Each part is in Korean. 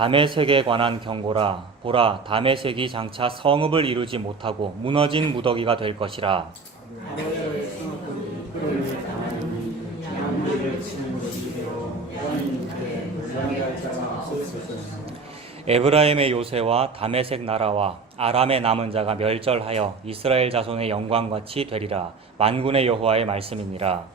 다메섹에 관한 경고라. 보라, 다메섹이 장차 성읍을 이루지 못하고 무너진 무더기가 될 것이라. 에브라임의 요새와 다메섹 나라와 아람의 남은 자가 멸절하여 이스라엘 자손의 영광같이 되리라. 만군의 여호와의 말씀이니라.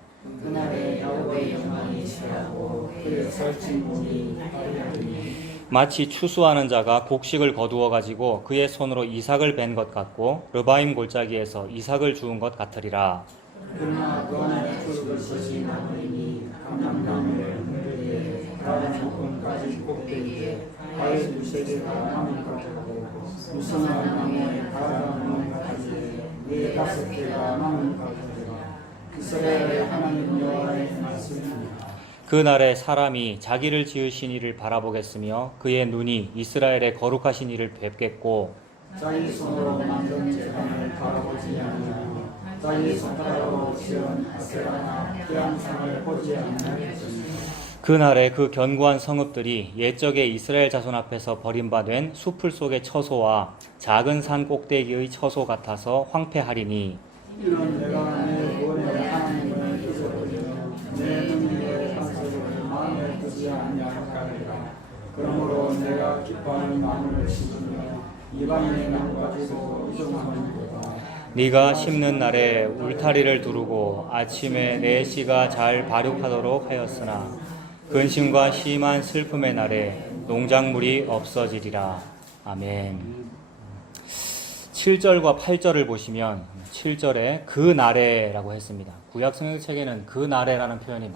그날에 야곱의 영광이 취하고 그의 설친 몸이 하리하리니 마치 추수하는 자가 곡식을 거두어 가지고 그의 손으로 이삭을 벤 것 같고 르바임 골짜기에서 이삭을 주운 것 같으리라. 그러나 그 안에 푸르 것이 나무이니 감람나무를 흔들리에 다른 조금까지 꼭대기에 바위 두세개가 나무 같고 무성한 나무에 다른 나무 같으에 네 다섯 개가 나무 같으리라. 이스라엘의 하나님 여호와의 말씀입니다. 그날에 사람이 자기를 지으신 이를 바라보겠으며 그의 눈이 이스라엘의 거룩하신 이를 뵙겠고 자기 손으로 만든 재단을 바라보지 아니하며 자기 손가락으로 지은 아세라나 태양상을 보지 아니하겠으며 그날에 그 견고한 성읍들이 옛적의 이스라엘 자손 앞에서 버림받은 수풀 속의 처소와 작은 산 꼭대기의 처소 같아서 황폐하리니 이는 내가 내 구원의 하나님을 잊어버리며 내 능력의 한석을 마음에 두지 아니하리라. 그러므로 내가 기뻐하는 마음을 심으며 이방인의 나무가지도 이종하는도다. 네가 심는 날에 울타리를 두르고 아침에 내 씨가 잘 발육하도록 하였으나 근심과 심한 슬픔의 날에 농작물이 없어지리라. 아멘. 7절과 8절을 보시면 7절에 그 날에라고 했습니다. 구약 성경책에는 그 날에라는 표현이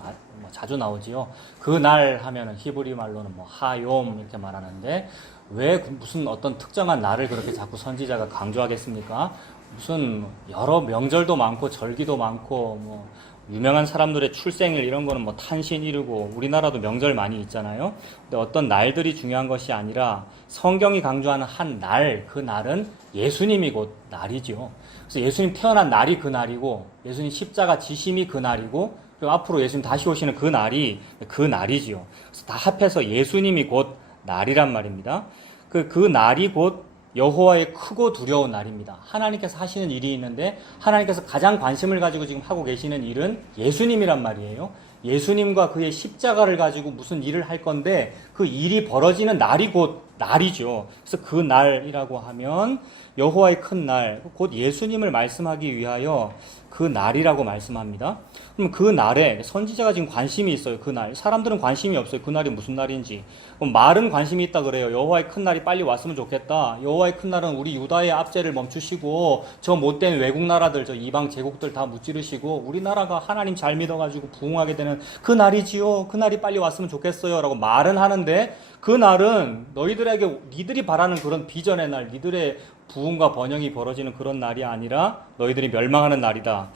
자주 나오지요. 그 날 하면은 히브리 말로는 하욤 이렇게 말하는데 왜 무슨 어떤 특정한 날을 그렇게 자꾸 선지자가 강조하겠습니까? 무슨 여러 명절도 많고 절기도 많고 유명한 사람들의 출생일 이런 거는 탄신 이르고 우리나라도 명절 많이 있잖아요. 근데 어떤 날들이 중요한 것이 아니라 성경이 강조하는 한 날, 그 날은 예수님이 곧 날이죠. 그래서 예수님 태어난 날이 그 날이고 예수님 십자가 지심이 그 날이고 그리고 앞으로 예수님 다시 오시는 그 날이 그 날이지요. 그래서 다 합해서 예수님이 곧 날이란 말입니다. 그 날이 곧 여호와의 크고 두려운 날입니다. 하나님께서 하시는 일이 있는데 하나님께서 가장 관심을 가지고 지금 하고 계시는 일은 예수님이란 말이에요. 예수님과 그의 십자가를 가지고 무슨 일을 할 건데 그 일이 벌어지는 날이 곧 날이죠. 그래서 그 날이라고 하면 여호와의 큰 날, 곧 예수님을 말씀하기 위하여 그 날이라고 말씀합니다. 그럼 그 날에 선지자가 지금 관심이 있어요. 그 날. 사람들은 관심이 없어요. 그 날이 무슨 날인지. 그럼 말은 관심이 있다 그래요. 여호와의 큰 날이 빨리 왔으면 좋겠다. 여호와의 큰 날은 우리 유다의 압제를 멈추시고 저 못된 외국 나라들, 저 이방 제국들 다 무찌르시고 우리나라가 하나님 잘 믿어가지고 부흥하게 되는 그 날이지요. 그 날이 빨리 왔으면 좋겠어요. 라고 말은 하는데 그 날은 너희들에게 니들이 바라는 그런 비전의 날, 니들의 부흥과 번영이 벌어지는 그런 날이 아니라 너희들이 멸망하는 날이다.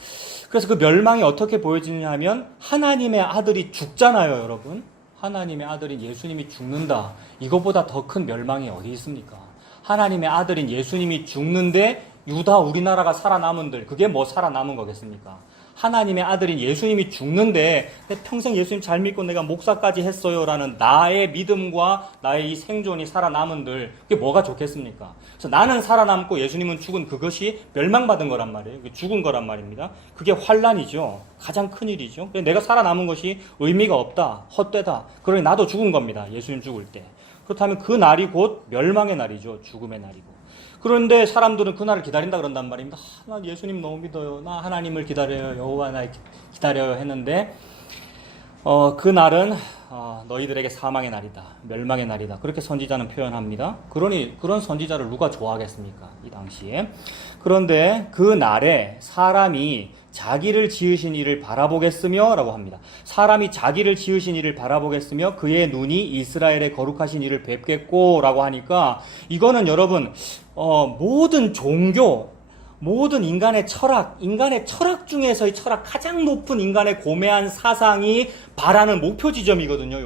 그래서 그 멸망이 어떻게 보여지느냐 하면 하나님의 아들이 죽잖아요, 여러분. 하나님의 아들인 예수님이 죽는다. 이것보다 더 큰 멸망이 어디 있습니까? 하나님의 아들인 예수님이 죽는데 유다 우리나라가 살아남은들, 그게 뭐 살아남은 거겠습니까? 하나님의 아들인 예수님이 죽는데 평생 예수님 잘 믿고 내가 목사까지 했어요 라는 나의 믿음과 나의 이 생존이 살아남은들, 그게 뭐가 좋겠습니까? 그래서 나는 살아남고 예수님은 죽은 그것이 멸망받은 거란 말이에요. 죽은 거란 말입니다. 그게 환난이죠. 가장 큰 일이죠. 내가 살아남은 것이 의미가 없다, 헛되다, 그러니 나도 죽은 겁니다. 예수님 죽을 때. 그렇다면 그 날이 곧 멸망의 날이죠. 죽음의 날이고. 그런데 사람들은 그날을 기다린다 그런단 말입니다. 나 예수님 너무 믿어요. 나 하나님을 기다려요. 여호와 나 기다려요 했는데 그 날은 너희들에게 사망의 날이다. 멸망의 날이다. 그렇게 선지자는 표현합니다. 그러니 그런 선지자를 누가 좋아하겠습니까? 이 당시에. 그런데 그 날에 사람이 자기를 지으신 이를 바라보겠으며 라고 합니다. 사람이 자기를 지으신 이를 바라보겠으며 그의 눈이 이스라엘의 거룩하신 이를 뵙겠고 라고 하니까 이거는 여러분 모든 종교, 모든 인간의 철학 중에서의 철학, 가장 높은 인간의 고매한 사상이 바라는 목표 지점이거든요.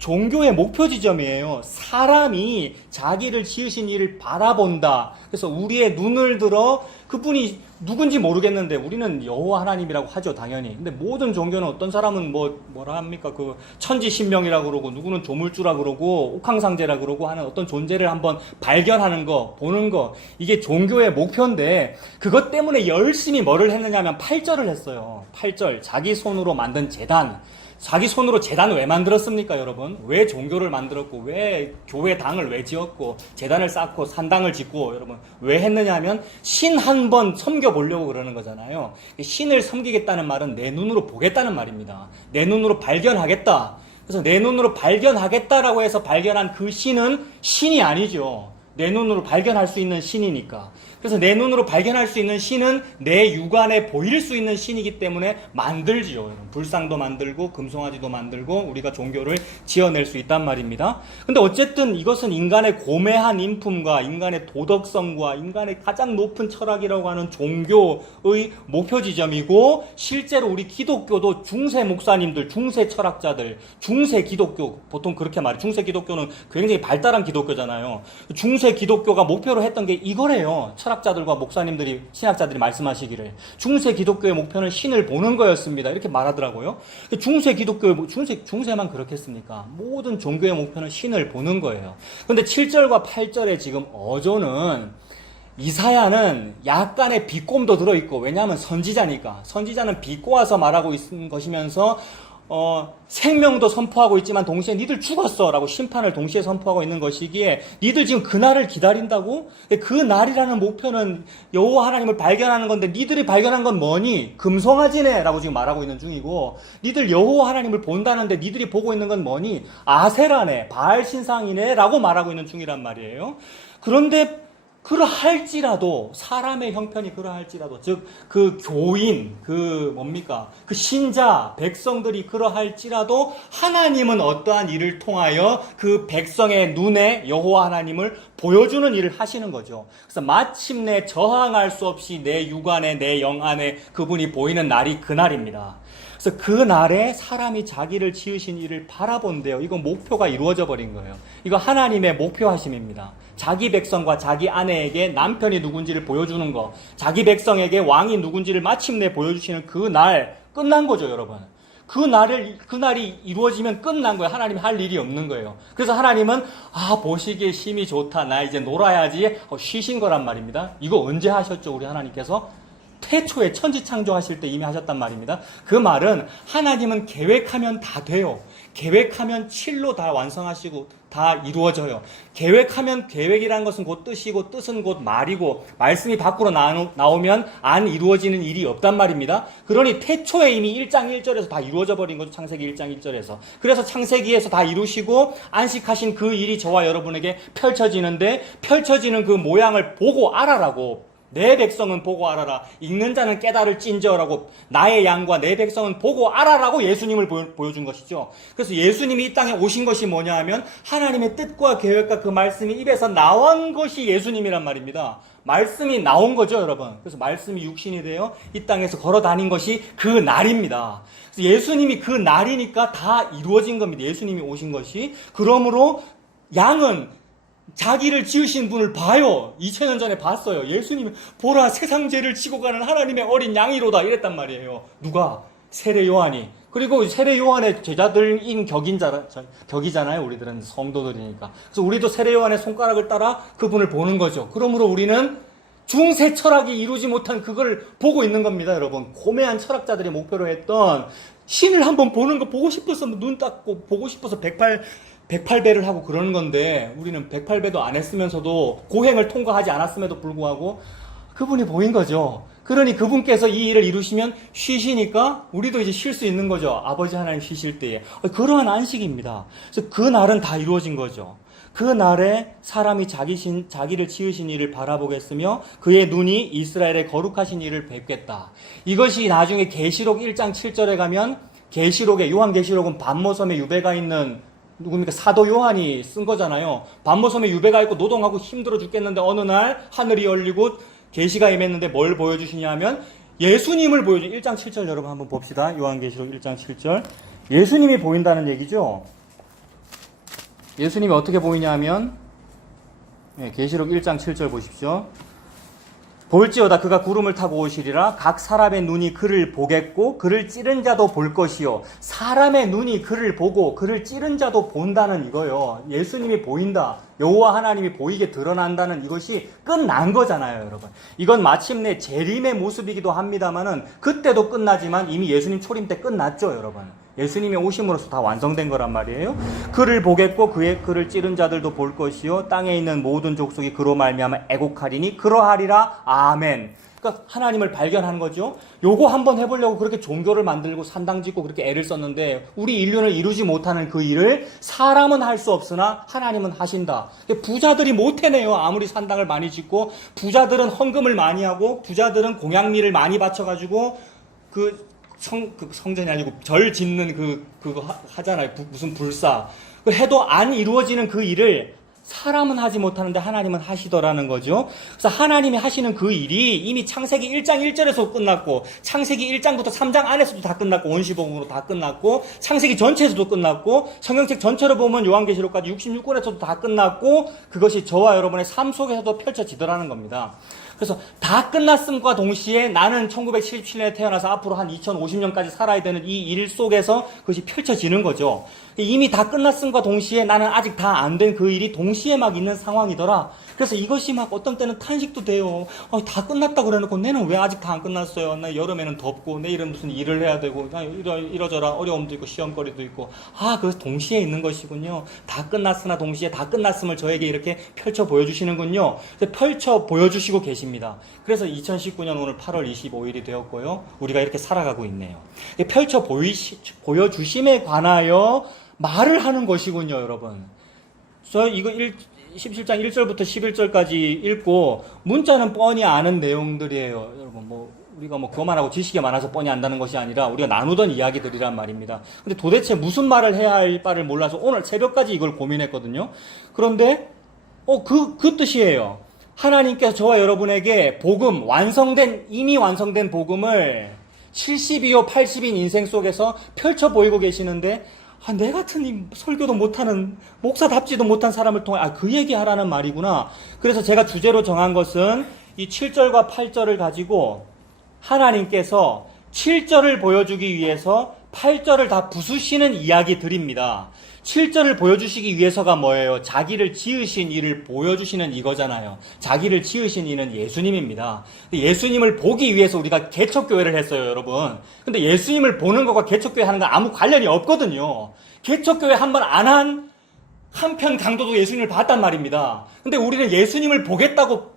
종교의 목표 지점이에요. 사람이 자기를 지으신 이를 바라본다. 그래서 우리의 눈을 들어 그분이 누군지 모르겠는데 우리는 여호와 하나님이라고 하죠, 당연히. 근데 모든 종교는 어떤 사람은 뭐라 합니까? 그 천지신명이라고 그러고 누구는 조물주라 그러고 옥황상제라 그러고 하는 어떤 존재를 한번 발견하는 거, 보는 거. 이게 종교의 목표인데 그것 때문에 열심히 뭐를 했느냐면 8절을 했어요. 8절. 자기 손으로 만든 제단. 자기 손으로 제단을 왜 만들었습니까, 여러분? 왜 종교를 만들었고, 왜 교회 당을 왜 지었고, 제단을 쌓고 산당을 짓고, 여러분, 왜 했느냐 하면 신 한 번 섬겨보려고 그러는 거잖아요. 신을 섬기겠다는 말은 내 눈으로 보겠다는 말입니다. 내 눈으로 발견하겠다. 그래서 내 눈으로 발견하겠다라고 해서 발견한 그 신은 신이 아니죠. 내 눈으로 발견할 수 있는 신이니까. 그래서 내 눈으로 발견할 수 있는 신은 내 육안에 보일 수 있는 신이기 때문에 만들지요. 불상도 만들고 금송아지도 만들고 우리가 종교를 지어낼 수 있단 말입니다. 근데 어쨌든 이것은 인간의 고매한 인품과 인간의 도덕성과 인간의 가장 높은 철학이라고 하는 종교의 목표 지점이고, 실제로 우리 기독교도 중세 목사님들, 중세 철학자들, 중세 기독교, 보통 그렇게 말해요. 중세 기독교는 굉장히 발달한 기독교잖아요. 중세 기독교가 목표로 했던 게 이거래요. 철학자들과 목사님들이, 신학자들이 말씀하시기를 중세 기독교의 목표는 신을 보는 거였습니다. 이렇게 말하더라고요. 중세 기독교, 중세만 그렇겠습니까? 모든 종교의 목표는 신을 보는 거예요. 근데 7절과 8절에 지금 어조는, 이사야는 약간의 비꼼도 들어있고, 왜냐하면 선지자니까. 선지자는 비꼬아서 말하고 있는 것이면서 생명도 선포하고 있지만 동시에 니들 죽었어 라고 심판을 동시에 선포하고 있는 것이기에 니들 지금 그날을 기다린다고? 그 날이라는 목표는 여호와 하나님을 발견하는 건데 니들이 발견한 건 뭐니? 금송아지네 라고 지금 말하고 있는 중이고, 니들 여호와 하나님을 본다는데 니들이 보고 있는 건 뭐니? 아세라네, 바알 신상이네 라고 말하고 있는 중이란 말이에요. 그런데 그러할지라도, 사람의 형편이 그러할지라도, 즉 그 교인, 그 신자, 백성들이 그러할지라도 하나님은 어떠한 일을 통하여 그 백성의 눈에 여호와 하나님을 보여주는 일을 하시는 거죠. 그래서 마침내 저항할 수 없이 내 육안에, 내 영 안에 그분이 보이는 날이 그날입니다. 그래서 그 날에 사람이 자기를 지으신 일을 바라본대요. 이거 목표가 이루어져 버린 거예요. 이거 하나님의 목표하심입니다. 자기 백성과 자기 아내에게 남편이 누군지를 보여주는 거, 자기 백성에게 왕이 누군지를 마침내 보여주시는 그 날, 끝난 거죠, 여러분. 그 날이 이루어지면 끝난 거예요. 하나님이 할 일이 없는 거예요. 그래서 하나님은, 보시기에 힘이 좋다, 나 이제 놀아야지, 쉬신 거란 말입니다. 이거 언제 하셨죠, 우리 하나님께서? 태초에 천지 창조하실 때 이미 하셨단 말입니다. 그 말은 하나님은 계획하면 다 돼요. 계획하면 칠로 다 완성하시고 다 이루어져요. 계획하면, 계획이라는 것은 곧 뜻이고 뜻은 곧 말이고, 말씀이 밖으로 나오면 안 이루어지는 일이 없단 말입니다. 그러니 태초에 이미 1장 1절에서 다 이루어져 버린 거죠. 창세기 1장 1절에서. 그래서 창세기에서 다 이루시고 안식하신 그 일이 저와 여러분에게 펼쳐지는데, 펼쳐지는 그 모양을 보고 알아라고, 내 백성은 보고 알아라, 읽는 자는 깨달을진저라고, 나의 양과 내 백성은 보고 알아라고 예수님을 보여준 것이죠. 그래서 예수님이 이 땅에 오신 것이 뭐냐 하면 하나님의 뜻과 계획과 그 말씀이 입에서 나온 것이 예수님이란 말입니다. 말씀이 나온 거죠, 여러분. 그래서 말씀이 육신이 되어 이 땅에서 걸어 다닌 것이 그 날입니다. 그래서 예수님이 그 날이니까 다 이루어진 겁니다. 예수님이 오신 것이. 그러므로 양은 자기를 지으신 분을 봐요. 2000년 전에 봤어요. 예수님이 보라, 세상 죄를 지고 가는 하나님의 어린 양이로다 이랬단 말이에요. 누가? 세례 요한이. 그리고 세례 요한의 제자들인 격이잖아요. 우리들은 성도들이니까. 그래서 우리도 세례 요한의 손가락을 따라 그분을 보는 거죠. 그러므로 우리는 중세 철학이 이루지 못한 그걸 보고 있는 겁니다, 여러분. 고매한 철학자들이 목표로 했던 신을 한번 보는 거, 보고 싶어서 눈 닦고 보고 싶어서 108배를 하고 그러는 건데, 우리는 108배도 안 했으면서도 고행을 통과하지 않았음에도 불구하고 그분이 보인 거죠. 그러니 그분께서 이 일을 이루시면 쉬시니까 우리도 이제 쉴 수 있는 거죠. 아버지 하나님 쉬실 때에. 그러한 안식입니다. 그래서 그 날은 다 이루어진 거죠. 그 날에 사람이 자기를 지으신 이를 바라보겠으며 그의 눈이 이스라엘의 거룩하신 이를 뵙겠다. 이것이 나중에 계시록 1장 7절에 가면, 요한계시록은 반모섬에 유배가 있는 누굽니까? 사도 요한이 쓴 거잖아요. 반모섬에 유배가 있고 노동하고 힘들어 죽겠는데 어느 날 하늘이 열리고 계시가 임했는데 뭘 보여주시냐 하면 예수님을 보여줘. 1장 7절 여러분 한번 봅시다. 요한계시록 1장 7절. 예수님이 보인다는 얘기죠. 예수님이 어떻게 보이냐면 계시록 1장 7절 보십시오. 볼지어다 그가 구름을 타고 오시리라. 각 사람의 눈이 그를 보겠고 그를 찌른 자도 볼 것이요. 사람의 눈이 그를 보고 그를 찌른 자도 본다는 이거요. 예수님이 보인다. 여호와 하나님이 보이게 드러난다는 이것이 끝난 거잖아요, 여러분. 이건 마침내 재림의 모습이기도 합니다만은 그때도 끝나지만 이미 예수님 초림 때 끝났죠, 여러분. 예수님의 오심으로써 다 완성된 거란 말이에요. 그를 보겠고 그를 찌른 자들도 볼 것이요 땅에 있는 모든 족속이 그로 말미암아 애곡하리니 그러하리라. 아멘. 그러니까 하나님을 발견한 거죠. 요거 한번 해보려고 그렇게 종교를 만들고 산당 짓고 그렇게 애를 썼는데 우리 인류는 이루지 못하는 그 일을 사람은 할 수 없으나 하나님은 하신다. 부자들이 못 해내요. 아무리 산당을 많이 짓고 부자들은 헌금을 많이 하고 부자들은 공양미를 많이 바쳐가지고 성전이 아니고 절 짓는 그거 하잖아요. 무슨 불사. 해도 안 이루어지는 그 일을 사람은 하지 못하는데 하나님은 하시더라는 거죠. 그래서 하나님이 하시는 그 일이 이미 창세기 1장 1절에서 끝났고 창세기 1장부터 3장 안에서도 다 끝났고 원시복음으로 다 끝났고 창세기 전체에서도 끝났고 성경책 전체로 보면 요한계시록까지 66권에서도 다 끝났고 그것이 저와 여러분의 삶 속에서도 펼쳐지더라는 겁니다. 그래서 다 끝났음과 동시에 나는 1977년에 태어나서 앞으로 한 2050년까지 살아야 되는 이 일 속에서 그것이 펼쳐지는 거죠. 이미 다 끝났음과 동시에 나는 아직 다 안 된 그 일이 동시에 막 있는 상황이더라. 그래서 이것이 막 어떤 때는 탄식도 돼요. 다 끝났다고 그래놓고 내는 왜 아직 다 안 끝났어요? 나 여름에는 덥고 내일은 무슨 일을 해야 되고 나 이러저러 어려움도 있고 시험거리도 있고 그것이 동시에 있는 것이군요. 다 끝났으나 동시에 다 끝났음을 저에게 이렇게 펼쳐 보여주시는군요. 펼쳐 보여주시고 계십니다. 그래서 2019년 오늘 8월 25일이 되었고요. 우리가 이렇게 살아가고 있네요. 펼쳐 보여주심에 관하여 말을 하는 것이군요, 여러분. 저 이거 17장 1절부터 11절까지 읽고 문자는 뻔히 아는 내용들이에요. 여러분 우리가 교만하고 지식이 많아서 뻔히 안다는 것이 아니라 우리가 나누던 이야기들이란 말입니다. 근데 도대체 무슨 말을 해야 할 바를 몰라서 오늘 새벽까지 이걸 고민했거든요. 그런데 그 뜻이에요. 하나님께서 저와 여러분에게 이미 완성된 복음을 70이요 80인 인생 속에서 펼쳐 보이고 계시는데 내 같은 설교도 못하는 목사답지도 못한 사람을 통해 그 얘기하라는 말이구나. 그래서 제가 주제로 정한 것은 이 7절과 8절을 가지고 하나님께서 7절을 보여주기 위해서 8절을 다 부수시는 이야기들입니다. 7절을 보여주시기 위해서가 뭐예요? 자기를 지으신 이를 보여주시는 이거잖아요. 자기를 지으신 이는 예수님입니다. 예수님을 보기 위해서 우리가 개척교회를 했어요, 여러분. 근데 예수님을 보는 것과 개척교회 하는 건 아무 관련이 없거든요. 개척교회 한 번 안 한 한편 강도도 예수님을 봤단 말입니다. 근데 우리는 예수님을 보겠다고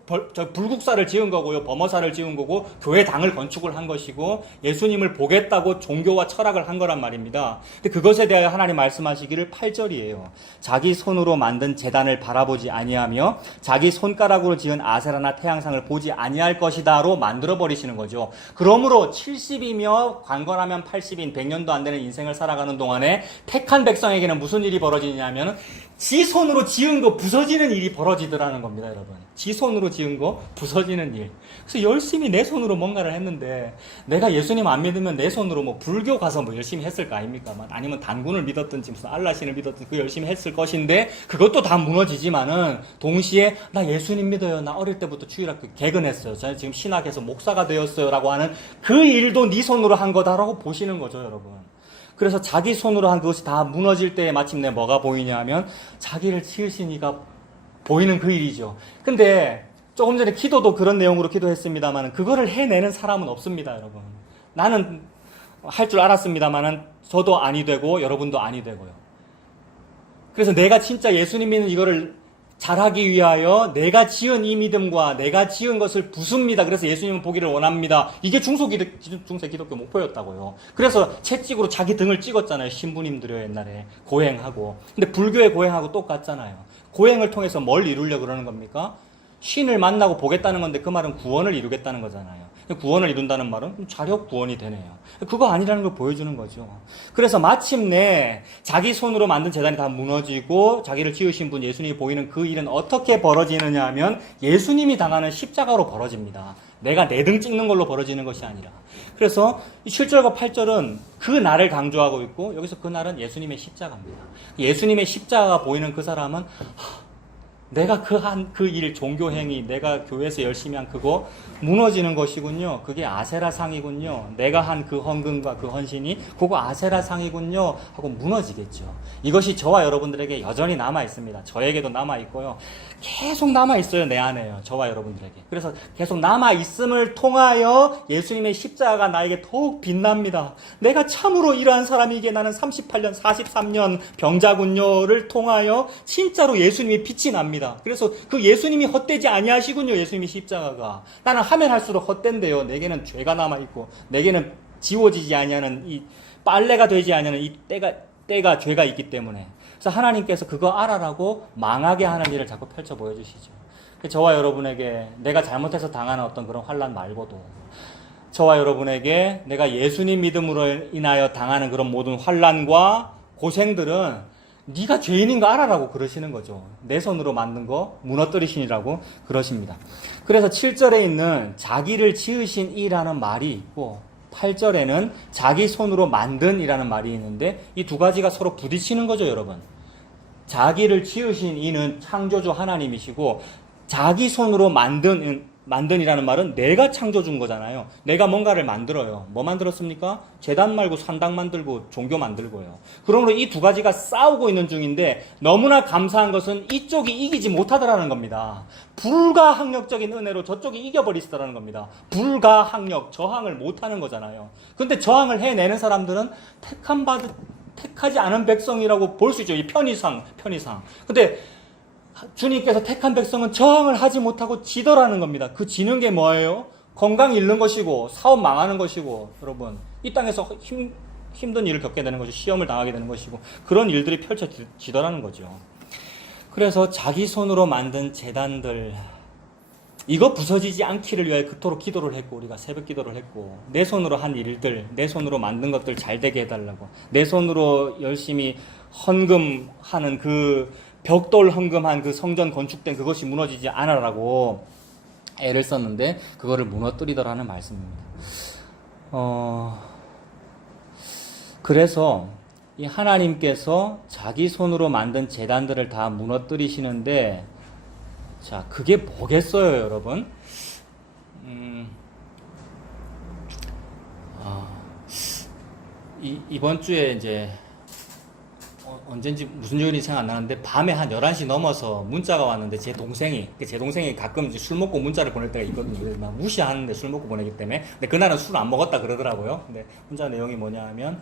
불국사를 지은 거고요. 범어사를 지은 거고 교회당을 건축을 한 것이고 예수님을 보겠다고 종교와 철학을 한 거란 말입니다. 근데 그것에 대하여 하나님 말씀하시기를 8절이에요. 자기 손으로 만든 제단을 바라보지 아니하며 자기 손가락으로 지은 아세라나 태양상을 보지 아니할 것이다로 만들어 버리시는 거죠. 그러므로 70이며 관건하면 80인 100년도 안 되는 인생을 살아가는 동안에 택한 백성에게는 무슨 일이 벌어지냐면 지 손으로 지은 거 부서지는 일이 벌어지더라는 겁니다, 여러분. 지 손으로 지은 거 부서지는 일. 그래서 열심히 내 손으로 뭔가를 했는데 내가 예수님 안 믿으면 내 손으로 불교 가서 열심히 했을 거 아닙니까? 아니면 단군을 믿었든지 무슨 알라신을 믿었든지 그 열심히 했을 것인데 그것도 다 무너지지만은 동시에 나 예수님 믿어요. 나 어릴 때부터 주일학교 개근했어요. 저는 지금 신학에서 목사가 되었어요. 라고 하는 그 일도 네 손으로 한 거다라고 보시는 거죠, 여러분. 그래서 자기 손으로 한 그것이 다 무너질 때에 마침내 뭐가 보이냐 하면 자기를 지으신 이가 보이는 그 일이죠. 근데 조금 전에 기도도 그런 내용으로 기도했습니다만 그거를 해내는 사람은 없습니다, 여러분. 나는 할 줄 알았습니다만 저도 아니 되고 여러분도 아니 되고요. 그래서 내가 진짜 예수님 믿는 이거를 잘하기 위하여 내가 지은 이 믿음과 내가 지은 것을 부숩니다. 그래서 예수님은 보기를 원합니다. 이게 중세 기독교 목표였다고요. 그래서 채찍으로 자기 등을 찍었잖아요. 신부님들요, 옛날에 고행하고. 근데 불교의 고행하고 똑같잖아요. 고행을 통해서 뭘 이루려고 그러는 겁니까? 신을 만나고 보겠다는 건데 그 말은 구원을 이루겠다는 거잖아요. 구원을 이룬다는 말은 자력 구원이 되네요. 그거 아니라는 걸 보여주는 거죠. 그래서 마침내 자기 손으로 만든 제단이 다 무너지고 자기를 지으신 분 예수님이 보이는 그 일은 어떻게 벌어지느냐 하면 예수님이 당하는 십자가로 벌어집니다. 내가 내 등 찍는 걸로 벌어지는 것이 아니라. 그래서 7절과 8절은 그 날을 강조하고 있고 여기서 그 날은 예수님의 십자가입니다. 예수님의 십자가가 보이는 그 사람은 내가 그 일, 종교행위, 내가 교회에서 열심히 한 그거 무너지는 것이군요. 그게 아세라상이군요. 내가 한 그 헌금과 그 헌신이 그거 아세라상이군요. 하고 무너지겠죠. 이것이 저와 여러분들에게 여전히 남아있습니다. 저에게도 남아있고요. 계속 남아있어요. 내 안에요. 저와 여러분들에게. 그래서 계속 남아있음을 통하여 예수님의 십자가가 나에게 더욱 빛납니다. 내가 참으로 이러한 사람이기에 나는 38년, 43년 병자군요를 통하여 진짜로 예수님의 빛이 납니다. 그래서 그 예수님이 헛되지 아니하시군요. 예수님이 십자가가. 나는 하면 할수록 헛된데요. 내게는 죄가 남아있고 내게는 지워지지 아니하는 이 빨래가 되지 아니하는 이 때가 죄가 있기 때문에. 그래서 하나님께서 그거 알아라고 망하게 하는 일을 자꾸 펼쳐 보여주시죠. 저와 여러분에게 내가 잘못해서 당하는 어떤 그런 환난 말고도 저와 여러분에게 내가 예수님 믿음으로 인하여 당하는 그런 모든 환난과 고생들은 네가 죄인인 거 알아라고 그러시는 거죠. 내 손으로 만든 거 무너뜨리시니라고 그러십니다. 그래서 7절에 있는 자기를 지으신 이라는 말이 있고 8절에는 자기 손으로 만든 이라는 말이 있는데 이 두 가지가 서로 부딪히는 거죠, 여러분. 자기를 지으신 이는 창조주 하나님이시고 자기 손으로 만든이라는 말은 내가 창조준 거잖아요. 내가 뭔가를 만들어요. 뭐 만들었습니까? 제단 말고 산당 만들고 종교 만들고요. 그러므로 이 두 가지가 싸우고 있는 중인데 너무나 감사한 것은 이쪽이 이기지 못하더라는 겁니다. 불가항력적인 은혜로 저쪽이 이겨버리시더라는 겁니다. 불가항력, 저항을 못하는 거잖아요. 근데 저항을 해내는 사람들은 택하지 않은 백성이라고 볼 수 있죠. 이 편의상. 근데 주님께서 택한 백성은 저항을 하지 못하고 지더라는 겁니다. 그 지는 게 뭐예요? 건강 잃는 것이고 사업 망하는 것이고 여러분 이 땅에서 힘든 일을 겪게 되는 것이고 시험을 당하게 되는 것이고 그런 일들이 펼쳐지더라는 거죠. 그래서 자기 손으로 만든 제단들 이거 부서지지 않기를 위하여 그토록 기도를 했고 우리가 새벽 기도를 했고 내 손으로 한 일들 내 손으로 만든 것들 잘 되게 해달라고 내 손으로 열심히 헌금하는 그 벽돌 헌금한 그 성전 건축된 그것이 무너지지 않으라고 애를 썼는데 그거를 무너뜨리더라는 말씀입니다. 그래서 이 하나님께서 자기 손으로 만든 제단들을 다 무너뜨리시는데 자, 그게 뭐겠어요, 여러분? 이번 주에 이제 언젠지 무슨 요일인지 생각 안 나는데 밤에 한 11시 넘어서 문자가 왔는데 제 동생이 가끔 이제 술 먹고 문자를 보낼 때가 있거든요. 막 무시하는데 술 먹고 보내기 때문에. 근데 그날은 술 안 먹었다 그러더라고요. 근데 문자 내용이 뭐냐 하면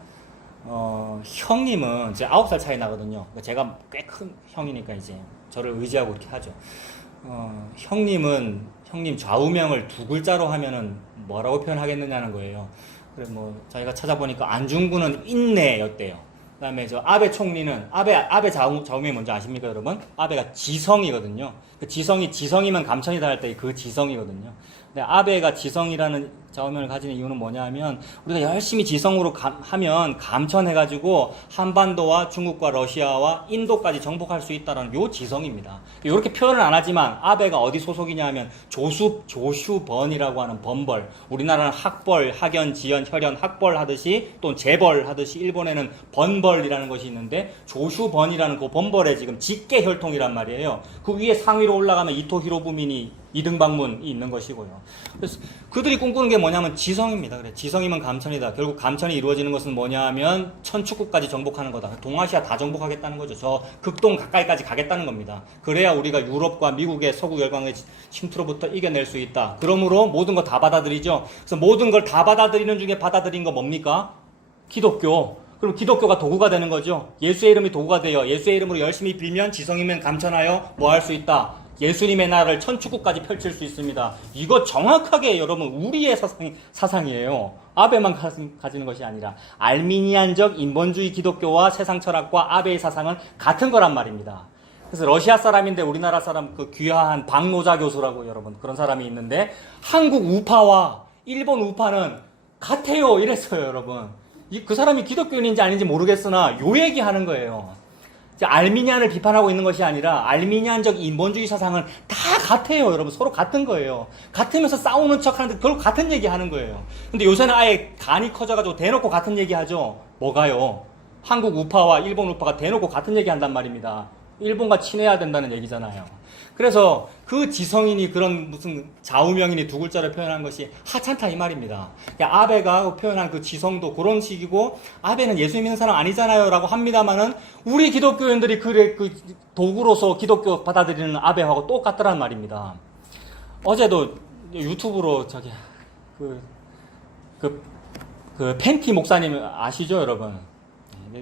형님은 제 9살 차이 나거든요. 그러니까 제가 꽤 큰 형이니까 이제 저를 의지하고 이렇게 하죠. 형님 좌우명을 두 글자로 하면은 뭐라고 표현하겠느냐는 거예요. 그래 자기가 찾아보니까 안중근은 인내였대요. 그다음에 저 아베 총리는 아베 좌우명이 뭔지 아십니까, 여러분? 아베가 지성이거든요. 그 지성이면 감천이다 할 때 그 지성이거든요. 근데 아베가 지성이라는 좌우명을 가지는 이유는 뭐냐면 우리가 열심히 지성으로 하면 감천해가지고 한반도와 중국과 러시아와 인도까지 정복할 수 있다는 요 지성입니다. 이렇게 표현을 안 하지만 아베가 어디 소속이냐 하면 조슈번이라고 하는 번벌. 우리나라는 학벌, 학연, 지연, 혈연, 학벌 하듯이 또 재벌 하듯이 일본에는 번벌이라는 것이 있는데 조슈번이라는 그 번벌에 지금 직계 혈통이란 말이에요. 그 위에 상위로 올라가면 이토 히로부민이 이등방문이 있는 것이고요. 그래서 그들이 꿈꾸는 게 뭐냐면 지성입니다. 그래, 지성이면 감천이다. 결국 감천이 이루어지는 것은 뭐냐 하면 천축국까지 정복하는 거다. 동아시아 다 정복하겠다는 거죠. 저 극동 가까이까지 가겠다는 겁니다. 그래야 우리가 유럽과 미국의 서구 열강의 침투로부터 이겨낼 수 있다. 그러므로 모든 거 다 받아들이죠. 그래서 모든 걸 다 받아들이는 중에 받아들인 거 뭡니까? 기독교. 그럼 기독교가 도구가 되는 거죠. 예수의 이름이 도구가 돼요. 예수의 이름으로 열심히 빌면 지성이면 감천하여 뭐 할 수 있다. 예수님의 나라를 천축국까지 펼칠 수 있습니다. 이거 정확하게 여러분 우리의 사상이에요. 아베만 가지는 것이 아니라 알미니안적 인본주의 기독교와 세상 철학과 아베의 사상은 같은 거란 말입니다. 그래서 러시아 사람인데 우리나라 사람 그 귀화한 박노자 교수라고 여러분 그런 사람이 있는데 한국 우파와 일본 우파는 같아요 이랬어요, 여러분. 그 사람이 기독교인인지 아닌지 모르겠으나 요 얘기하는 거예요. 알미니안을 비판하고 있는 것이 아니라 알미니안적 인본주의 사상은 다 같아요, 여러분. 서로 같은 거예요. 같으면서 싸우는 척 하는데 결국 같은 얘기 하는 거예요. 근데 요새는 아예 간이 커져가지고 대놓고 같은 얘기 하죠. 뭐가요? 한국 우파와 일본 우파가 대놓고 같은 얘기 한단 말입니다. 일본과 친해야 된다는 얘기잖아요. 그래서 그 지성인이 그런 무슨 좌우명인이 두 글자를 표현한 것이 하찮다 이 말입니다. 아베가 표현한 그 지성도 그런 식이고, 아베는 예수 믿는 사람 아니잖아요 라고 합니다만은 우리 기독교인들이 그 도구로서 기독교 받아들이는 아베하고 똑같더란 말입니다. 어제도 유튜브로 그 펜티 목사님 아시죠, 여러분?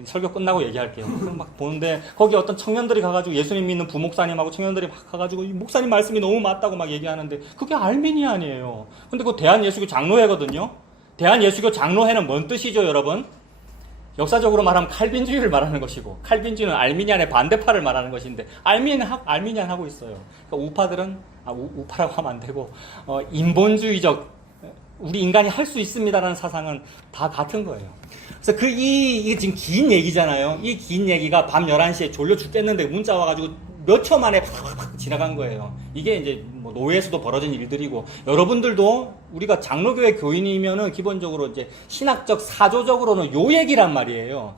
설교 끝나고 얘기할게요. 그럼 막 보는데 거기 어떤 청년들이 가가지고 예수님 믿는 부목사님하고 청년들이 막 가가지고 이 목사님 말씀이 너무 맞다고 막 얘기하는데 그게 알미니안이에요. 근데 그 대한예수교 장로회거든요. 대한예수교 장로회는 뭔 뜻이죠, 여러분? 역사적으로 말하면 칼빈주의를 말하는 것이고, 칼빈주의는 알미니안의 반대파를 말하는 것인데 알미니안 하고 있어요. 그러니까 우파들은 우파라고 하면 안 되고 인본주의적 우리 인간이 할 수 있습니다라는 사상은 다 같은 거예요. 그래서 이게 지금 긴 얘기잖아요. 이 긴 얘기가 밤 11시에 졸려 죽겠는데 문자 와가지고 몇 초 만에 팍팍 지나간 거예요. 이게 이제 뭐 노예에서도 벌어진 일들이고, 여러분들도 우리가 장로교회 교인이면은 기본적으로 이제 신학적 사조적으로는 요 얘기란 말이에요.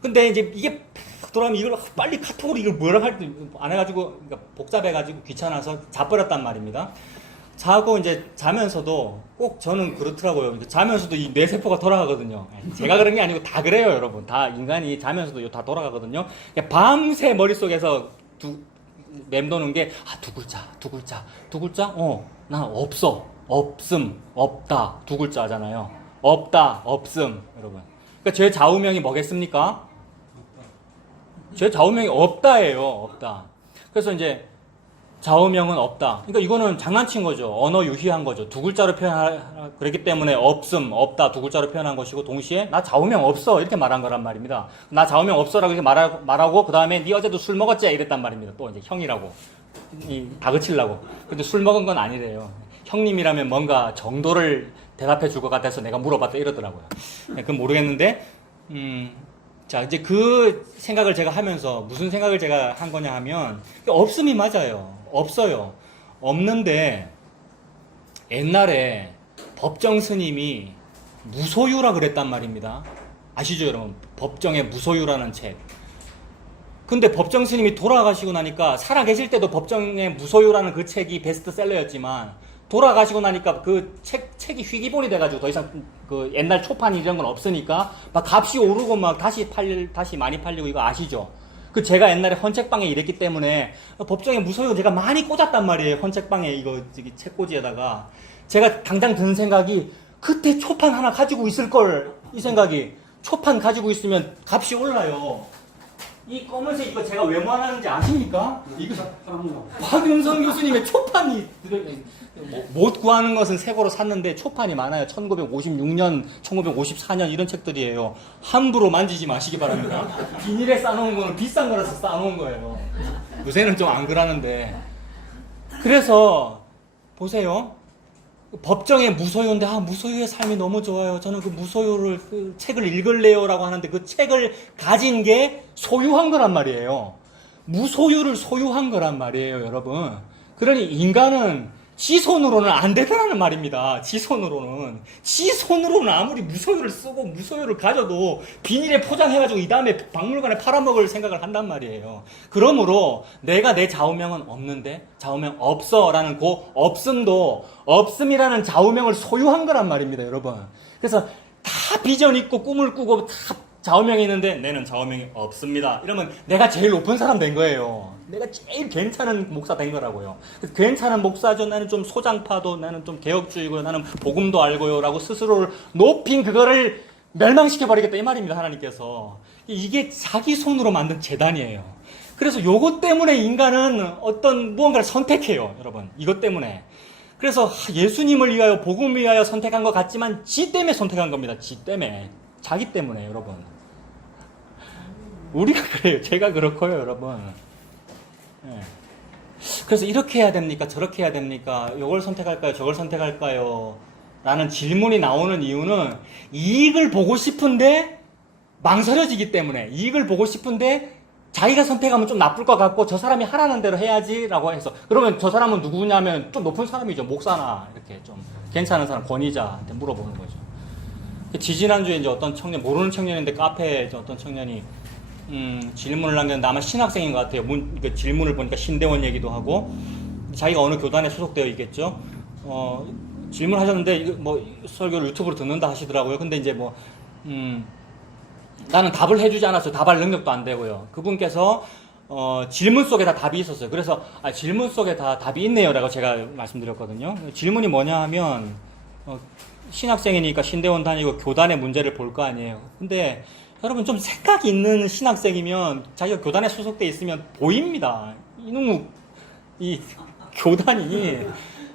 근데 이제 이게 돌아가면 이걸 빨리 카톡으로 이걸 뭐라 할 때 안 해가지고, 그러니까 복잡해가지고 귀찮아서 자버렸단 말입니다. 자고 이제 자면서도 꼭 저는 그렇더라고요. 자면서도 이 뇌세포가 돌아가거든요. 제가 그런 게 아니고 다 그래요, 여러분. 다 인간이 자면서도 다 돌아가거든요. 밤새 머릿속에서 맴도는 게, 두 글자? 난 없어. 없음, 없다. 두 글자잖아요. 없다, 없음, 여러분. 그러니까 제 좌우명이 뭐겠습니까? 제 좌우명이 없다예요, 없다. 그래서 이제 좌우명은 없다. 그러니까 이거는 장난친 거죠. 언어 유희한 거죠. 두 글자로 그랬기 때문에 없음, 없다 두 글자로 표현한 것이고, 동시에 나 좌우명 없어 이렇게 말한 거란 말입니다. 나 좌우명 없어라고 이렇게 말하고 그 다음에 네 어제도 술 먹었지 이랬단 말입니다. 또 이제 형이라고 다그치려고. 근데 술 먹은 건 아니래요. 형님이라면 뭔가 정도를 대답해 줄 것 같아서 내가 물어봤다 이러더라고요. 그건 모르겠는데, 자, 이제 그 생각을 제가 하면서 무슨 생각을 제가 한 거냐 하면, 없음이 맞아요. 없어요. 없는데 옛날에 법정 스님이 무소유라 그랬단 말입니다. 아시죠, 여러분? 법정의 무소유라는 책. 근데 법정 스님이 돌아가시고 나니까, 살아 계실 때도 법정의 무소유라는 그 책이 베스트셀러였지만 돌아가시고 나니까 그 책이 희귀본이 돼가지고 더 이상 그 옛날 초판 이런 건 없으니까 막 값이 오르고 막 다시 많이 팔리고, 이거 아시죠? 그 제가 옛날에 헌책방에 일했기 때문에 법정에 무소유 제가 많이 꽂았단 말이에요. 헌책방에 이거 책꽂이에다가. 제가 당장 드는 생각이, 그때 초판 하나 가지고 있을 걸, 이 생각이. 초판 가지고 있으면 값이 올라요. 이 검은색 이거 제가 왜 모아놨는지 아십니까? 이거 박윤성 교수님의 초판이 못 구하는 것은 새거로 샀는데 초판이 많아요. 1956년, 1954년 이런 책들이에요. 함부로 만지지 마시기 바랍니다. 비닐에 싸놓은 거는 비싼 거라서 싸놓은 거예요. 요새는 좀 안 그러는데. 그래서 보세요. 법정의 무소유인데, 무소유의 삶이 너무 좋아요. 저는 그 책을 읽을래요 라고 하는데, 그 책을 가진 게 소유한 거란 말이에요. 무소유를 소유한 거란 말이에요, 여러분. 그러니 인간은 지손으로는 안 되더라는 말입니다. 지손으로는 아무리 무소유를 쓰고 무소유를 가져도 비닐에 포장해가지고 이 다음에 박물관에 팔아먹을 생각을 한단 말이에요. 그러므로 내가 내 좌우명은 없는데, 좌우명 없어 라는 그 없음도 없음이라는 좌우명을 소유한 거란 말입니다, 여러분. 그래서 다 비전 있고 꿈을 꾸고 다 좌우명이 있는데 내는 좌우명이 없습니다. 이러면 내가 제일 높은 사람 된 거예요. 내가 제일 괜찮은 목사 된 거라고요. 괜찮은 목사죠. 나는 좀 소장파도, 나는 좀 개혁주의고요. 나는 복음도 알고요. 라고 스스로를 높인 그거를 멸망시켜버리겠다 이 말입니다. 하나님께서. 이게 자기 손으로 만든 재단이에요. 그래서 요것 때문에 인간은 어떤 무언가를 선택해요. 여러분. 이것 때문에. 그래서 예수님을 위하여, 복음을 위하여 선택한 것 같지만 지 때문에 선택한 겁니다. 지 때문에. 자기 때문에, 여러분. 우리가 그래요. 제가 그렇고요, 여러분. 네. 그래서 이렇게 해야 됩니까? 저렇게 해야 됩니까? 이걸 선택할까요? 저걸 선택할까요? 라는 질문이 나오는 이유는 이익을 보고 싶은데 망설여지기 때문에, 이익을 보고 싶은데 자기가 선택하면 좀 나쁠 것 같고 저 사람이 하라는 대로 해야지라고 해서, 그러면 저 사람은 누구냐면 좀 높은 사람이죠. 목사나 이렇게 좀 괜찮은 사람, 권위자한테 물어보는 거죠. 지지난주에 이제 어떤 청년, 모르는 청년인데 카페에 어떤 청년이 질문을 남겼는데 아마 신학생인 것 같아요. 그 질문을 보니까 신대원 얘기도 하고 자기가 어느 교단에 소속되어 있겠죠. 질문하셨는데 뭐 설교를 유튜브로 듣는다 하시더라고요. 근데 이제 뭐 나는 답을 해주지 않았어요. 답할 능력도 안 되고요. 그분께서 질문 속에 다 답이 있었어요. 그래서 질문 속에 다 답이 있네요라고 제가 말씀드렸거든요. 질문이 뭐냐 하면 신학생이니까 신대원 다니고 교단의 문제를 볼 거 아니에요. 근데 여러분 좀 생각이 있는 신학생이면 자기가 교단에 소속돼 있으면 보입니다. 이놈의 이 교단이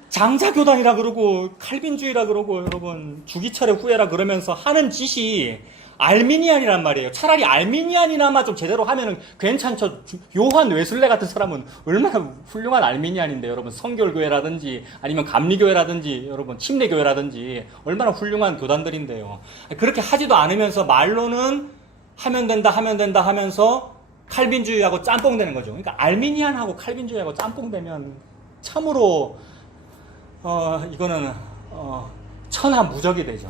장자교단이라 그러고 칼빈주의라 그러고 여러분 주기철의 후예라 그러면서 하는 짓이 알미니안이란 말이에요. 차라리 알미니안이나마 좀 제대로 하면은 괜찮죠. 요한 웨슬레 같은 사람은 얼마나 훌륭한 알미니안인데 여러분, 성결교회라든지 아니면 감리교회라든지 여러분 침례교회라든지 얼마나 훌륭한 교단들인데요. 그렇게 하지도 않으면서 말로는 하면 된다 하면서 칼빈주의하고 짬뽕 되는 거죠. 그러니까 알미니안하고 칼빈주의하고 짬뽕 되면 참으로 이거는 천하무적이 되죠.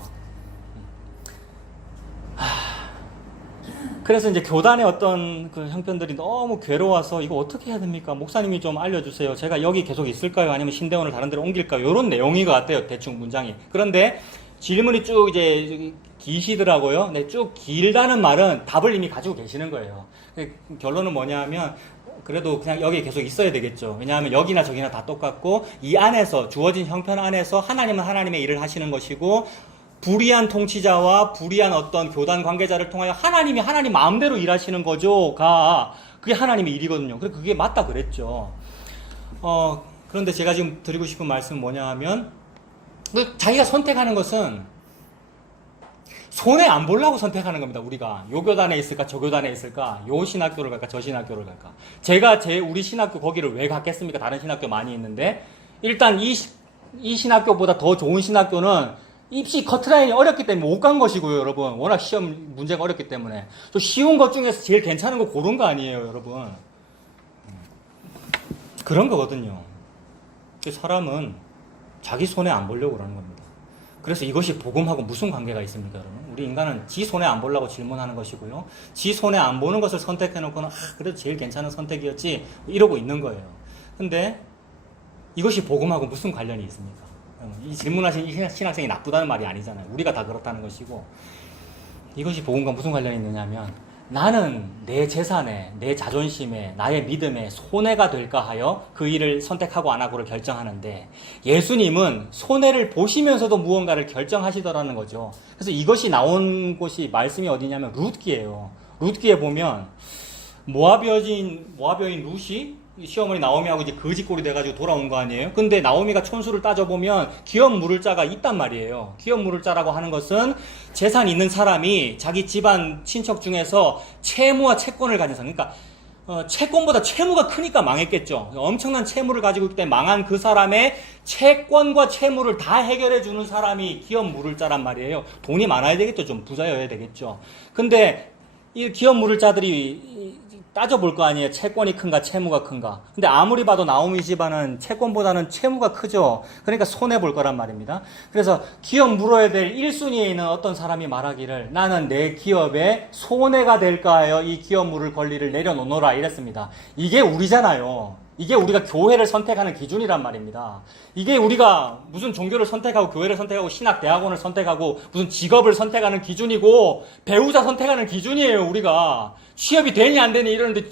그래서 이제 교단의 어떤 그 형편들이 너무 괴로워서 이거 어떻게 해야 됩니까? 목사님이 좀 알려주세요. 제가 여기 계속 있을까요? 아니면 신대원을 다른 데로 옮길까요? 이런 내용인 것 같아요. 대충 문장이. 그런데 질문이 쭉 이제 기시더라고요. 네, 쭉 길다는 말은 답을 이미 가지고 계시는 거예요. 결론은 뭐냐 하면 그래도 그냥 여기 계속 있어야 되겠죠. 왜냐하면 여기나 저기나 다 똑같고 이 안에서 주어진 형편 안에서 하나님은 하나님의 일을 하시는 것이고 불의한 통치자와 불의한 어떤 교단 관계자를 통하여 하나님이 하나님 마음대로 일하시는 거죠가 그게 하나님의 일이거든요. 그래서 그게 맞다 그랬죠. 그런데 제가 지금 드리고 싶은 말씀은 뭐냐 하면 자기가 선택하는 것은 손해 안 보려고 선택하는 겁니다. 우리가 요 교단에 있을까 저 교단에 있을까, 요 신학교를 갈까 저 신학교를 갈까. 제가 우리 신학교 거기를 왜 갔겠습니까? 다른 신학교 많이 있는데 일단 이 신학교보다 더 좋은 신학교는 입시 커트라인이 어렵기 때문에 못 간 것이고요, 여러분. 워낙 시험 문제가 어렵기 때문에. 또 쉬운 것 중에서 제일 괜찮은 거 고른 거 아니에요, 여러분. 그런 거거든요. 사람은 자기 손해 안 보려고 그러는 겁니다. 그래서 이것이 복음하고 무슨 관계가 있습니까, 여러분? 우리 인간은 지 손해 안 보려고 질문하는 것이고요. 지 손해 안 보는 것을 선택해놓고는 그래도 제일 괜찮은 선택이었지 이러고 있는 거예요. 근데 이것이 복음하고 무슨 관련이 있습니까? 이 질문하신 이 신학생이 나쁘다는 말이 아니잖아요. 우리가 다 그렇다는 것이고, 이것이 복음과 무슨 관련이 있느냐 하면 나는 내 재산에, 내 자존심에, 나의 믿음에 손해가 될까 하여 그 일을 선택하고 안 하고를 결정하는데 예수님은 손해를 보시면서도 무언가를 결정하시더라는 거죠. 그래서 이것이 나온 곳이 말씀이 어디냐면 룻기예요. 룻기에 보면 모압여인 룻이 시어머니 나오미하고 이제 거지꼴이 돼가지고 돌아온 거 아니에요? 근데 나오미가 촌수를 따져보면 기업 물을 자가 있단 말이에요. 기업 물을 자라고 하는 것은 재산 있는 사람이 자기 집안 친척 중에서 채무와 채권을 가진 사람. 그러니까 채권보다 채무가 크니까 망했겠죠. 엄청난 채무를 가지고 있기 때문에 망한 그 사람의 채권과 채무를 다 해결해 주는 사람이 기업 물을 자란 말이에요. 돈이 많아야 되겠죠. 좀 부자여야 되겠죠. 근데 이 기업 물을 자들이 따져볼 거 아니에요. 채권이 큰가 채무가 큰가. 근데 아무리 봐도 나오미 집안은 채권보다는 채무가 크죠. 그러니까 손해볼 거란 말입니다. 그래서 기업 물어야 될 1순위에 있는 어떤 사람이 말하기를 나는 내 기업에 손해가 될까 하여 이 기업 물을 권리를 내려놓노라 이랬습니다. 이게 우리잖아요. 이게 우리가 교회를 선택하는 기준이란 말입니다. 이게 우리가 무슨 종교를 선택하고 교회를 선택하고 신학 대학원을 선택하고 무슨 직업을 선택하는 기준이고 배우자 선택하는 기준이에요. 우리가 취업이 되니 안 되니 이러는데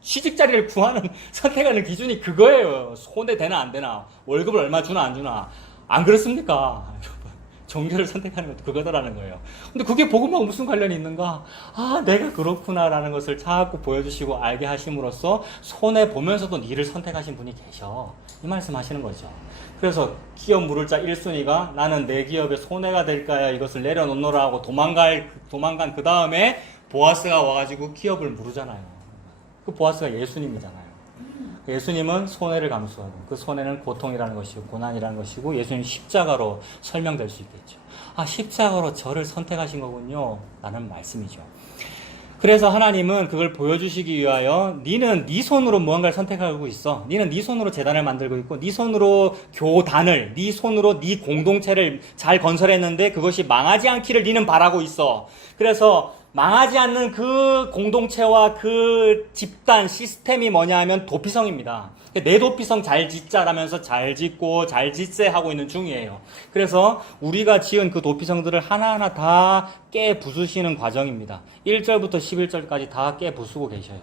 취직 자리를 구하는 선택하는 기준이 그거예요. 손해 되나 안 되나, 월급을 얼마 주나 안 주나. 안 그렇습니까? 종교를 선택하는 것도 그거더라는 거예요. 근데 그게 복음하고 무슨 관련이 있는가? 내가 그렇구나라는 것을 자꾸 보여주시고 알게 하심으로써 손해 보면서도 니를 선택하신 분이 계셔. 이 말씀 하시는 거죠. 그래서 기업 물을 자 1순위가 나는 내 기업에 손해가 될까야 이것을 내려놓노라 하고 도망간 그 다음에 보아스가 와가지고 기업을 물으잖아요. 그 보아스가 예수님이잖아요. 예수님은 손해를 감수하고 그 손해는 고통이라는 것이고 고난이라는 것이고 예수님 십자가로 설명될 수 있겠죠. 아, 십자가로 저를 선택하신 거군요 라는 말씀이죠. 그래서 하나님은 그걸 보여주시기 위하여 니는 네 손으로 무언가를 선택하고 있어. 니는 네 손으로 재단을 만들고 있고 네 손으로 교단을, 네 손으로 네 공동체를 잘 건설했는데 그것이 망하지 않기를 니는 바라고 있어. 그래서 망하지 않는 그 공동체와 그 집단 시스템이 뭐냐 하면 도피성입니다. 내 도피성 잘 짓자라면서 잘 짓고 잘 짓세 하고 있는 중이에요. 그래서 우리가 지은 그 도피성들을 하나하나 다 깨 부수시는 과정입니다. 1절부터 11절까지 다 깨 부수고 계셔요.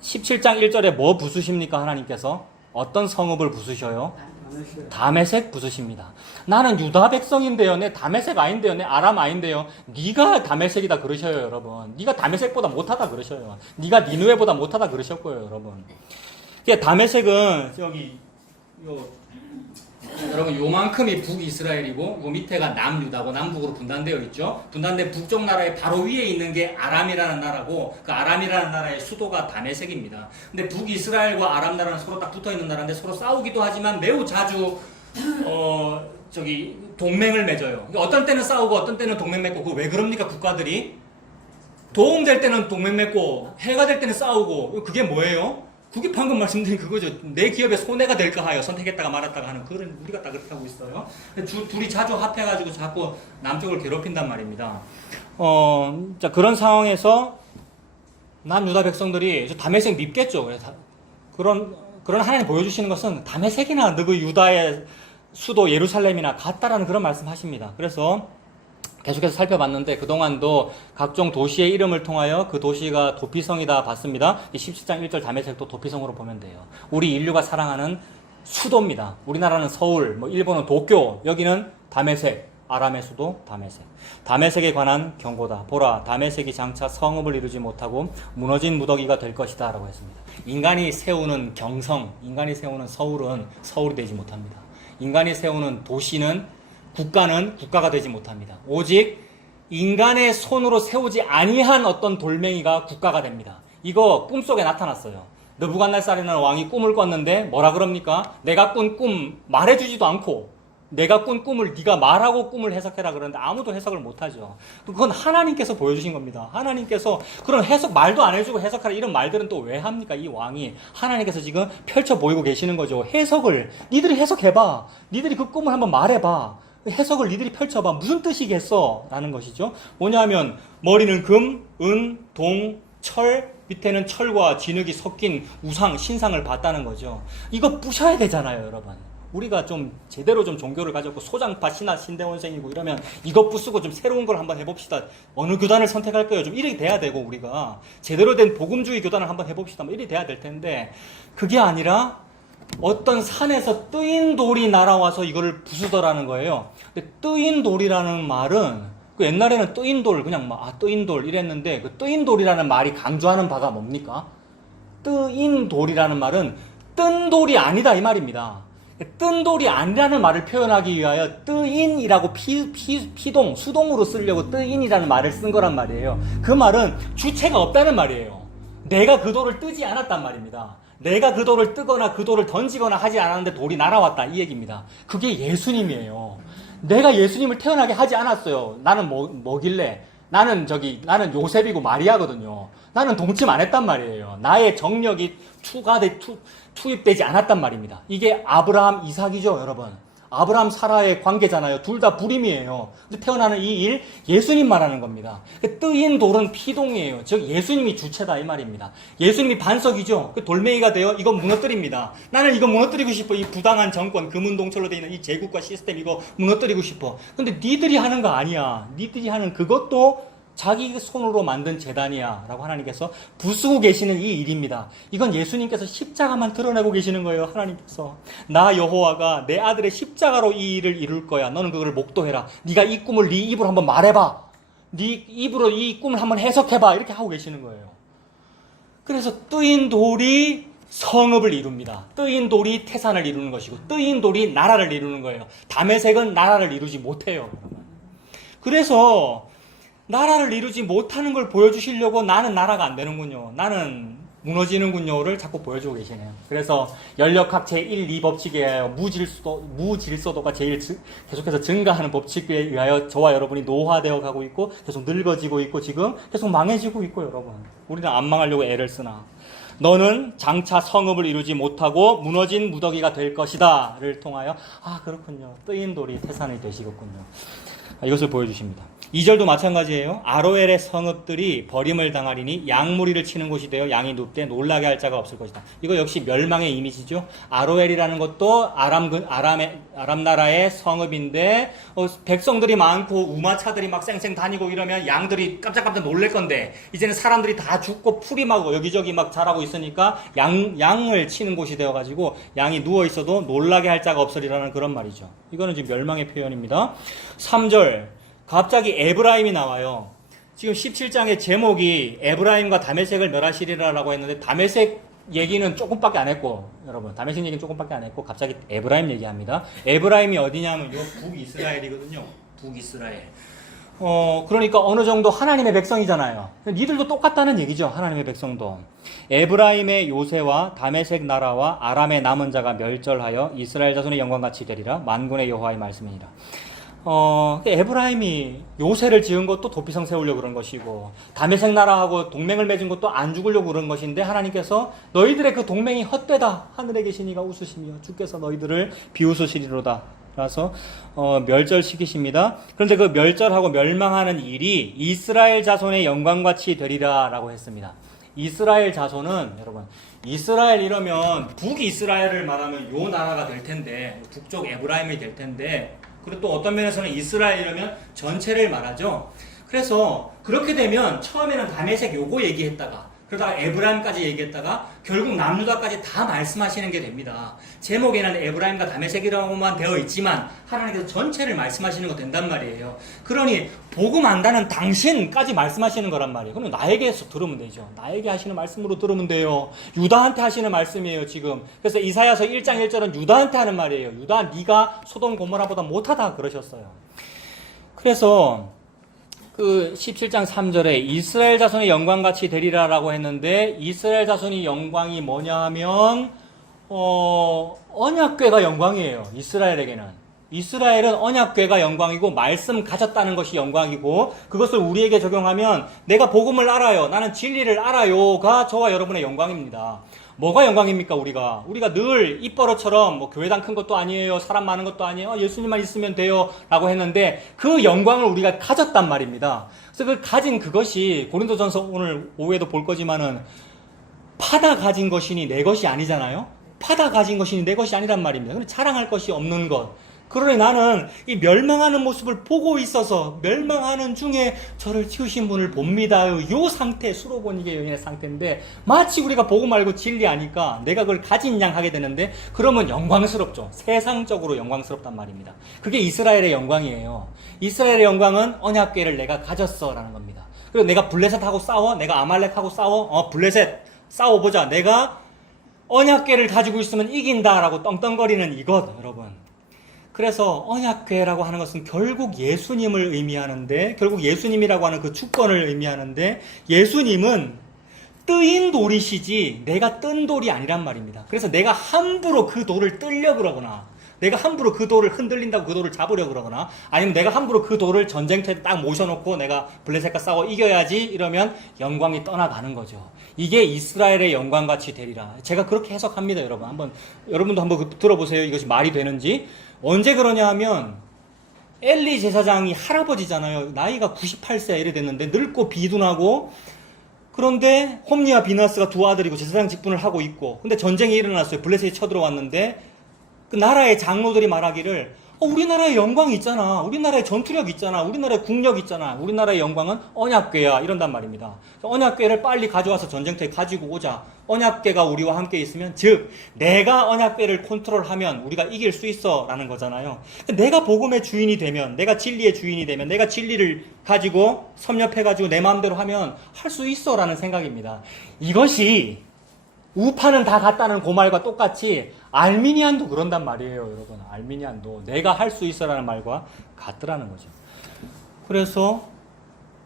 17장 1절에 뭐 부수십니까? 하나님께서 어떤 성읍을 부수셔요? 다메섹 부수십니다. 나는 유다 백성인데요. 내 다메섹 아닌데요. 내 아람 아닌데요. 네가 다메섹이다 그러셔요, 여러분. 네가 다메섹보다 못하다 그러셔요. 네가 니느웨보다 못하다 그러셨고요, 여러분. 다메섹은 여러분 요만큼이 북이스라엘이고 요 밑에가 남유다고 남북으로 분단되어 있죠. 분단된 북쪽 나라의 바로 위에 있는 게 아람이라는 나라고 그 아람이라는 나라의 수도가 다메섹입니다. 근데 북이스라엘과 아람 나라는 서로 딱 붙어 있는 나라인데 서로 싸우기도 하지만 매우 자주 동맹을 맺어요. 어떤 때는 싸우고 어떤 때는 동맹 맺고 그거 왜 그럽니까? 국가들이 도움될 때는 동맹 맺고 해가 될 때는 싸우고 그게 뭐예요? 그게 방금 말씀드린 그거죠. 내 기업에 손해가 될까 하여 선택했다가 말았다가 하는 그런 우리가 다 그렇게 하고 있어요. 둘이 자주 합해가지고 자꾸 남쪽을 괴롭힌단 말입니다. 자 그런 상황에서 남유다 백성들이 다메섹 밉겠죠. 그런 하나님 보여주시는 것은 다메섹이나 너그 유다의 수도 예루살렘이나 같다라는 그런 말씀하십니다. 그래서 계속해서 살펴봤는데 그동안도 각종 도시의 이름을 통하여 그 도시가 도피성이다 봤습니다. 17장 1절 다메섹도 도피성으로 보면 돼요. 우리 인류가 사랑하는 수도입니다. 우리나라는 서울, 일본은 도쿄, 여기는 다메섹, 아람의 수도 다메섹. 다메섹에 관한 경고다. 보라, 다메섹이 장차 성읍을 이루지 못하고 무너진 무더기가 될 것이다 라고 했습니다. 인간이 세우는 경성, 인간이 세우는 서울은 서울이 되지 못합니다. 인간이 세우는 도시는 국가는 국가가 되지 못합니다. 오직 인간의 손으로 세우지 아니한 어떤 돌멩이가 국가가 됩니다. 이거 꿈속에 나타났어요. 느부갓네살이라는 왕이 꿈을 꿨는데 뭐라 그럽니까? 내가 꾼 꿈 말해주지도 않고 내가 꾼 꿈을 네가 말하고 꿈을 해석해라 그러는데 아무도 해석을 못하죠. 그건 하나님께서 보여주신 겁니다. 하나님께서 그런 해석 말도 안 해주고 해석하라 이런 말들은 또 왜 합니까? 이 왕이 하나님께서 지금 펼쳐 보이고 계시는 거죠. 해석을 니들이 해석해봐. 니들이 그 꿈을 한번 말해봐. 해석을 니들이 펼쳐봐. 무슨 뜻이겠어? 라는 것이죠. 뭐냐면 머리는 금, 은, 동, 철, 밑에는 철과 진흙이 섞인 우상, 신상을 봤다는 거죠. 이거 부셔야 되잖아요, 여러분. 우리가 좀 제대로 좀 종교를 가졌고 소장파 신대원생이고 이러면 이것 부수고 좀 새로운 걸 한번 해봅시다. 어느 교단을 선택할 거예요? 좀 이렇게 돼야 되고 우리가 제대로 된 복음주의 교단을 한번 해봅시다. 이렇게 돼야 될 텐데 그게 아니라 어떤 산에서 뜨인 돌이 날아와서 이거를 부수더라는 거예요. 근데 뜨인 돌이라는 말은 그 옛날에는 뜨인 돌 그냥 뜨인 돌 이랬는데 그 뜨인 돌이라는 말이 강조하는 바가 뭡니까? 뜨인 돌이라는 말은 뜬 돌이 아니다 이 말입니다. 뜬 돌이 아니라는 말을 표현하기 위하여 뜨인이라고 피동, 수동으로 쓰려고 뜨인이라는 말을 쓴 거란 말이에요. 그 말은 주체가 없다는 말이에요. 내가 그 돌을 뜨지 않았단 말입니다. 내가 그 돌을 뜨거나 그 돌을 던지거나 하지 않았는데 돌이 날아왔다 이 얘기입니다. 그게 예수님이에요. 내가 예수님을 태어나게 하지 않았어요. 나는 뭐길래? 나는 요셉이고 마리아거든요. 나는 동침 안 했단 말이에요. 나의 정력이 투입되지 않았단 말입니다. 이게 아브라함, 이삭이죠, 여러분. 아브라함, 사라의 관계잖아요. 둘 다 불임이에요. 근데 태어나는 이 일, 예수님 말하는 겁니다. 뜨인 돌은 피동이에요. 즉, 예수님이 주체다, 이 말입니다. 예수님이 반석이죠. 돌멩이가 되어 이거 무너뜨립니다. 나는 이거 무너뜨리고 싶어. 이 부당한 정권, 금은동철로 되어 있는 이 제국과 시스템 이거 무너뜨리고 싶어. 근데 니들이 하는 거 아니야. 니들이 하는 그것도 자기 손으로 만든 재단이야 라고 하나님께서 부수고 계시는 이 일입니다. 이건 예수님께서 십자가만 드러내고 계시는 거예요. 하나님께서 나 여호와가 내 아들의 십자가로 이 일을 이룰 거야. 너는 그걸 목도해라. 네가 이 꿈을 네 입으로 한번 말해봐. 네 입으로 이 꿈을 한번 해석해봐. 이렇게 하고 계시는 거예요. 그래서 뜨인 돌이 성읍을 이룹니다. 뜨인 돌이 태산을 이루는 것이고 뜨인 돌이 나라를 이루는 거예요. 다메섹은 나라를 이루지 못해요. 그래서 나라를 이루지 못하는 걸 보여주시려고 나는 나라가 안 되는군요. 나는 무너지는군요를 자꾸 보여주고 계시네요. 그래서 연력학 제1, 2법칙에 의하여 무질서도가 계속해서 증가하는 법칙에 의하여 저와 여러분이 노화되어 가고 있고 계속 늙어지고 있고 지금 계속 망해지고 있고 여러분. 우리는 안 망하려고 애를 쓰나. 너는 장차 성읍을 이루지 못하고 무너진 무더기가 될 것이다를 통하여 그렇군요. 뜨인 돌이 태산이 되시겠군요. 이것을 보여주십니다. 2절도 마찬가지예요. 아로엘의 성읍들이 버림을 당하리니 양무리를 치는 곳이 되어 양이 눕되 놀라게 할 자가 없을 것이다. 이거 역시 멸망의 이미지죠. 아로엘이라는 것도 아람 나라의 성읍인데 백성들이 많고 우마차들이 막 쌩쌩 다니고 이러면 양들이 깜짝깜짝 놀랄 건데 이제는 사람들이 다 죽고 풀이 막 여기저기 막 자라고 있으니까 양을 치는 곳이 되어가지고 양이 누워 있어도 놀라게 할 자가 없으리라는 그런 말이죠. 이거는 지금 멸망의 표현입니다. 3절 갑자기 에브라임이 나와요. 지금 17장의 제목이 에브라임과 다메섹을 멸하시리라라고 했는데 다메섹 얘기는 조금밖에 안 했고 여러분 다메섹 얘기는 조금밖에 안 했고 갑자기 에브라임 얘기합니다. 에브라임이 어디냐면 요 북이스라엘이거든요. 북이스라엘. 그러니까 어느 정도 하나님의 백성이잖아요. 니들도 똑같다는 얘기죠. 하나님의 백성도. 에브라임의 요새와 다메섹 나라와 아람의 남은 자가 멸절하여 이스라엘 자손의 영광같이 되리라. 만군의 여호와의 말씀이니라. 에브라임이 요새를 지은 것도 도피성 세우려고 그런 것이고 다메섹 나라하고 동맹을 맺은 것도 안 죽으려고 그런 것인데 하나님께서 너희들의 그 동맹이 헛되다. 하늘에 계신 이가 웃으시며 주께서 너희들을 비웃으시리로다. 라서 멸절시키십니다. 그런데 그 멸절하고 멸망하는 일이 이스라엘 자손의 영광같이 되리라 라고 했습니다. 이스라엘 자손은 여러분 이스라엘 이러면 북이스라엘을 말하면 요 나라가 될 텐데 북쪽 에브라임이 될 텐데 그리고 또 어떤 면에서는 이스라엘 이러면 전체를 말하죠. 그래서 그렇게 되면 처음에는 다메섹 요거 얘기했다가 그러다가 에브라임까지 얘기했다가 결국 남유다까지 다 말씀하시는 게 됩니다. 제목에는 에브라임과 다메섹이라고만 되어 있지만 하나님께서 전체를 말씀하시는 거 된단 말이에요. 그러니 복음 안다는 당신까지 말씀하시는 거란 말이에요. 그럼 나에게서 들으면 되죠. 나에게 하시는 말씀으로 들으면 돼요. 유다한테 하시는 말씀이에요 지금. 그래서 이사야서 1장 1절은 유다한테 하는 말이에요. 유다 네가 소돔 고모라보다 못하다 그러셨어요. 그래서 그 17장 3절에 이스라엘 자손의 영광같이 되리라라고 했는데 이스라엘 자손의 영광이 뭐냐 하면 언약궤가 영광이에요. 이스라엘에게는. 이스라엘은 언약궤가 영광이고 말씀 가졌다는 것이 영광이고 그것을 우리에게 적용하면 내가 복음을 알아요. 나는 진리를 알아요가 저와 여러분의 영광입니다. 뭐가 영광입니까 우리가 늘 입버릇처럼 뭐 교회당 큰 것도 아니에요. 사람 많은 것도 아니에요. 예수님만 있으면 돼요. 라고 했는데 그 영광을 우리가 가졌단 말입니다. 그래서 그 가진 그것이 고린도전서 오늘 오후에도 볼 거지만은 파다 가진 것이니 내 것이 아니잖아요. 파다 가진 것이니 내 것이 아니란 말입니다. 그럼 자랑할 것이 없는 것. 그러니 나는 이 멸망하는 모습을 보고 있어서 멸망하는 중에 저를 지으신 분을 봅니다. 요 상태, 수로보니게 여인의 상태인데 마치 우리가 보고 말고 진리 아니까 내가 그걸 가진 양 하게 되는데 그러면 영광스럽죠. 세상적으로 영광스럽단 말입니다. 그게 이스라엘의 영광이에요. 이스라엘의 영광은 언약궤를 내가 가졌어 라는 겁니다. 그리고 내가 블레셋하고 싸워? 내가 아말렉하고 싸워? 블레셋 싸워보자. 내가 언약궤를 가지고 있으면 이긴다라고 떵떵거리는 이것 여러분. 그래서 언약궤라고 하는 것은 결국 예수님을 의미하는데 결국 예수님이라고 하는 그 주권을 의미하는데 예수님은 뜨인 돌이시지 내가 뜬 돌이 아니란 말입니다. 그래서 내가 함부로 그 돌을 뜨려 그러거나 내가 함부로 그 돌을 흔들린다고 그 돌을 잡으려 그러거나 아니면 내가 함부로 그 돌을 전쟁터에 딱 모셔놓고 내가 블레셋과 싸워 이겨야지 이러면 영광이 떠나가는 거죠. 이게 이스라엘의 영광같이 되리라. 제가 그렇게 해석합니다. 여러분도 한번 들어보세요. 이것이 말이 되는지. 언제 그러냐 하면 엘리 제사장이 할아버지잖아요. 나이가 98세 이래 됐는데 늙고 비둔하고 그런데 홈니와 비나스가 두 아들이고 제사장 직분을 하고 있고 근데 전쟁이 일어났어요. 블레셋이 쳐들어왔는데 그 나라의 장로들이 말하기를 우리나라의 영광이 있잖아. 우리나라의 전투력 있잖아. 우리나라의 국력 있잖아. 우리나라의 영광은 언약궤야. 이런단 말입니다. 언약궤를 빨리 가져와서 전쟁터에 가지고 오자. 언약궤가 우리와 함께 있으면 즉 내가 언약궤를 컨트롤하면 우리가 이길 수 있어 라는 거잖아요. 내가 복음의 주인이 되면 내가 진리의 주인이 되면 내가 진리를 가지고 섭렵해가지고 내 마음대로 하면 할 수 있어 라는 생각입니다. 이것이 우파는 다 같다는 그 말과 똑같이 알미니안도 그런단 말이에요, 여러분. 알미니안도 내가 할 수 있어라는 말과 같더라는 거죠. 그래서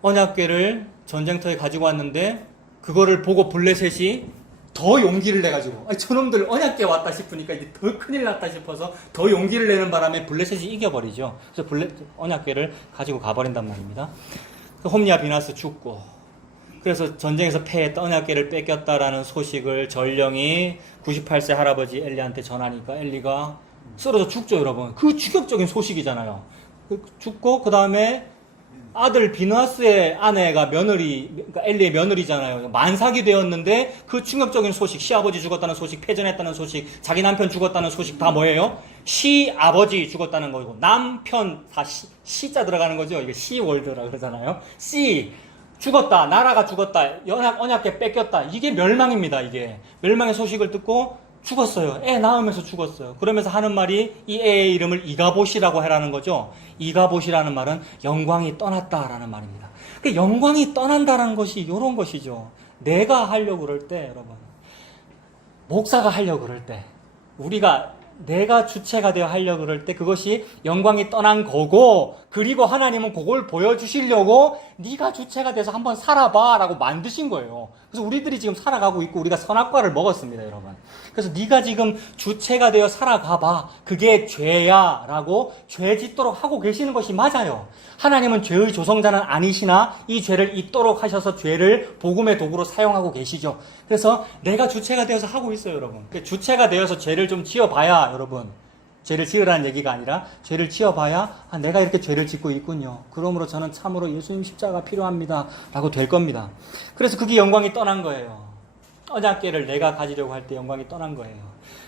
언약궤를 전쟁터에 가지고 왔는데 그거를 보고 블레셋이 더 용기를 내가지고 저놈들 언약궤 왔다 싶으니까 이제 더 큰일 났다 싶어서 더 용기를 내는 바람에 블레셋이 이겨버리죠. 그래서 언약궤를 가지고 가버린단 말입니다. 홈리와 비나스 죽고, 그래서 전쟁에서 패했던 언약궤를 뺏겼다라는 소식을 전령이 98세 할아버지 엘리한테 전하니까 엘리가 쓰러져 죽죠, 여러분. 그 충격적인 소식이잖아요. 죽고 그 다음에 아들 비나스의 아내가 그러니까 엘리의 며느리잖아요. 만삭이 되었는데 그 충격적인 소식, 시아버지 죽었다는 소식, 패전했다는 소식, 자기 남편 죽었다는 소식 다 뭐예요? 시아버지 죽었다는 거고, 남편 다 시자 들어가는 거죠. 이게 시월드라 그러잖아요. 시 죽었다, 나라가 죽었다, 언약궤 뺏겼다. 이게 멸망입니다. 이게 멸망의 소식을 듣고 죽었어요. 애 낳으면서 죽었어요. 그러면서 하는 말이 이 애의 이름을 이가봇이라고 해라는 거죠. 이가봇이라는 말은 영광이 떠났다라는 말입니다. 그 영광이 떠난다라는 것이 이런 것이죠. 내가 하려고 그럴 때, 여러분, 목사가 하려고 그럴 때, 내가 주체가 되어 하려고 그럴 때 그것이 영광이 떠난 거고, 그리고 하나님은 그걸 보여주시려고 네가 주체가 돼서 한번 살아봐 라고 만드신 거예요. 그래서 우리들이 지금 살아가고 있고 우리가 선악과를 먹었습니다, 여러분. 그래서 네가 지금 주체가 되어 살아가봐, 그게 죄야 라고 죄 짓도록 하고 계시는 것이 맞아요. 하나님은 죄의 조성자는 아니시나 이 죄를 잊도록 하셔서 죄를 복음의 도구로 사용하고 계시죠. 그래서 내가 주체가 되어서 하고 있어요, 여러분. 주체가 되어서 죄를 좀 지어봐야, 여러분, 죄를 지으라는 얘기가 아니라 죄를 지어봐야 내가 이렇게 죄를 짓고 있군요. 그러므로 저는 참으로 예수님 십자가가 필요합니다 라고 될 겁니다. 그래서 그게 영광이 떠난 거예요. 언약궤를 내가 가지려고 할 때 영광이 떠난 거예요.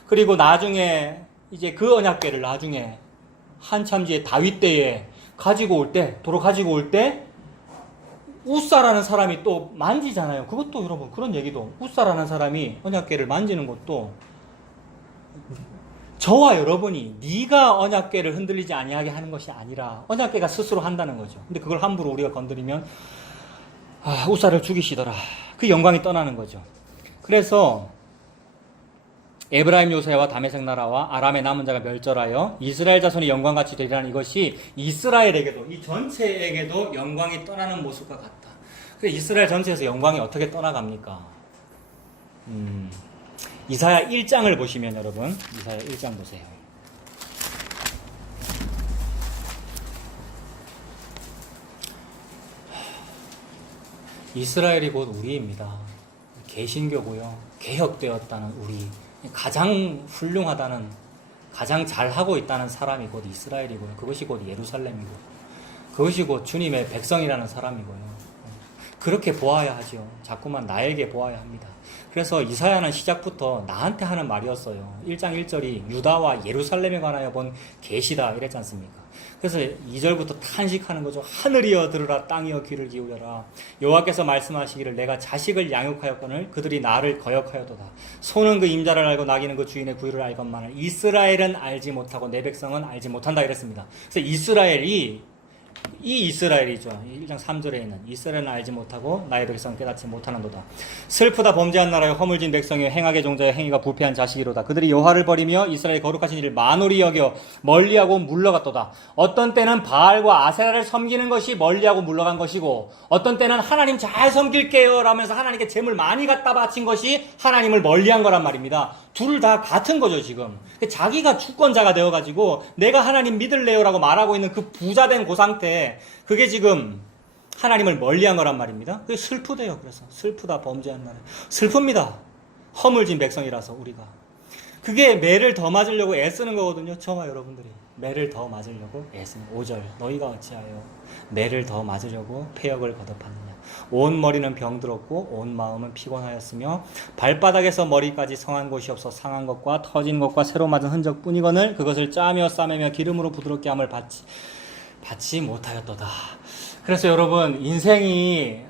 그리고 나중에 이제 그 언약궤를 나중에 한참 뒤에 다윗 때에 도로 가지고 올 때 우사라는 사람이 또 만지잖아요. 그것도 여러분, 그런 얘기도, 우사라는 사람이 언약궤를 만지는 것도 저와 여러분이 네가 언약궤를 흔들리지 아니하게 하는 것이 아니라 언약궤가 스스로 한다는 거죠. 근데 그걸 함부로 우리가 건드리면 우사를 죽이시더라. 그 영광이 떠나는 거죠. 그래서 에브라임 요새와 다메섹 나라와 아람의 남은 자가 멸절하여 이스라엘 자손이 영광같이 되리라는 이것이 이스라엘에게도, 이 전체에게도 영광이 떠나는 모습과 같다. 그래서 이스라엘 전체에서 영광이 어떻게 떠나갑니까? 이사야 1장을 보시면, 여러분, 이사야 1장 보세요. 이스라엘이 곧 우리입니다. 개신교고요. 개혁되었다는 우리, 가장 훌륭하다는, 가장 잘하고 있다는 사람이 곧 이스라엘이고요. 그것이 곧 예루살렘이고, 그것이 곧 주님의 백성이라는 사람이고요. 그렇게 보아야 하죠. 자꾸만 나에게 보아야 합니다. 그래서 이사야는 시작부터 나한테 하는 말이었어요. 1장 1절이 유다와 예루살렘에 관하여 본 계시다 이랬지 않습니까? 그래서 2절부터 탄식하는 거죠. 하늘이여 들으라, 땅이여 귀를 기울여라. 여호와께서 말씀하시기를 내가 자식을 양육하였거늘 그들이 나를 거역하였도다. 소는 그 임자를 알고 나귀는 그 주인의 구유를 알건만을 이스라엘은 알지 못하고 내 백성은 알지 못한다 이랬습니다. 그래서 이 이스라엘이죠. 1장 3절에 있는 이스라엘은 알지 못하고 나의 백성은 깨닫지 못하는도다. 슬프다, 범죄한 나라여, 허물진 백성이여, 행악의 종자여, 행위가 부패한 자식이로다. 그들이 여호와를 버리며 이스라엘의 거룩하신 일을 만홀히 여겨 멀리하고 물러갔도다. 어떤 때는 바알과 아세라를 섬기는 것이 멀리하고 물러간 것이고, 어떤 때는 하나님 잘 섬길게요 라면서 하나님께 재물 많이 갖다 바친 것이 하나님을 멀리한 거란 말입니다. 둘 다 같은 거죠, 지금. 자기가 주권자가 되어가지고 내가 하나님 믿을래요 라고 말하고 있는 그 부자된 그 상태, 그게 지금 하나님을 멀리한 거란 말입니다. 그게 슬프대요. 그래서 슬프다, 범죄한 나라. 슬픕니다. 허물진 백성이라서 우리가. 그게 매를 더 맞으려고 애쓰는 거거든요. 저와 여러분들이 매를 더 맞으려고 애쓰는 5절 너희가 어찌하여 매를 더 맞으려고 폐역을 거듭하느냐. 온 머리는 병들었고 온 마음은 피곤하였으며 발바닥에서 머리까지 성한 곳이 없어 상한 것과 터진 것과 새로 맞은 흔적뿐이거늘 그것을 짜며 싸매며 기름으로 부드럽게 함을 받지 못하였도다. 그래서 여러분, 인생이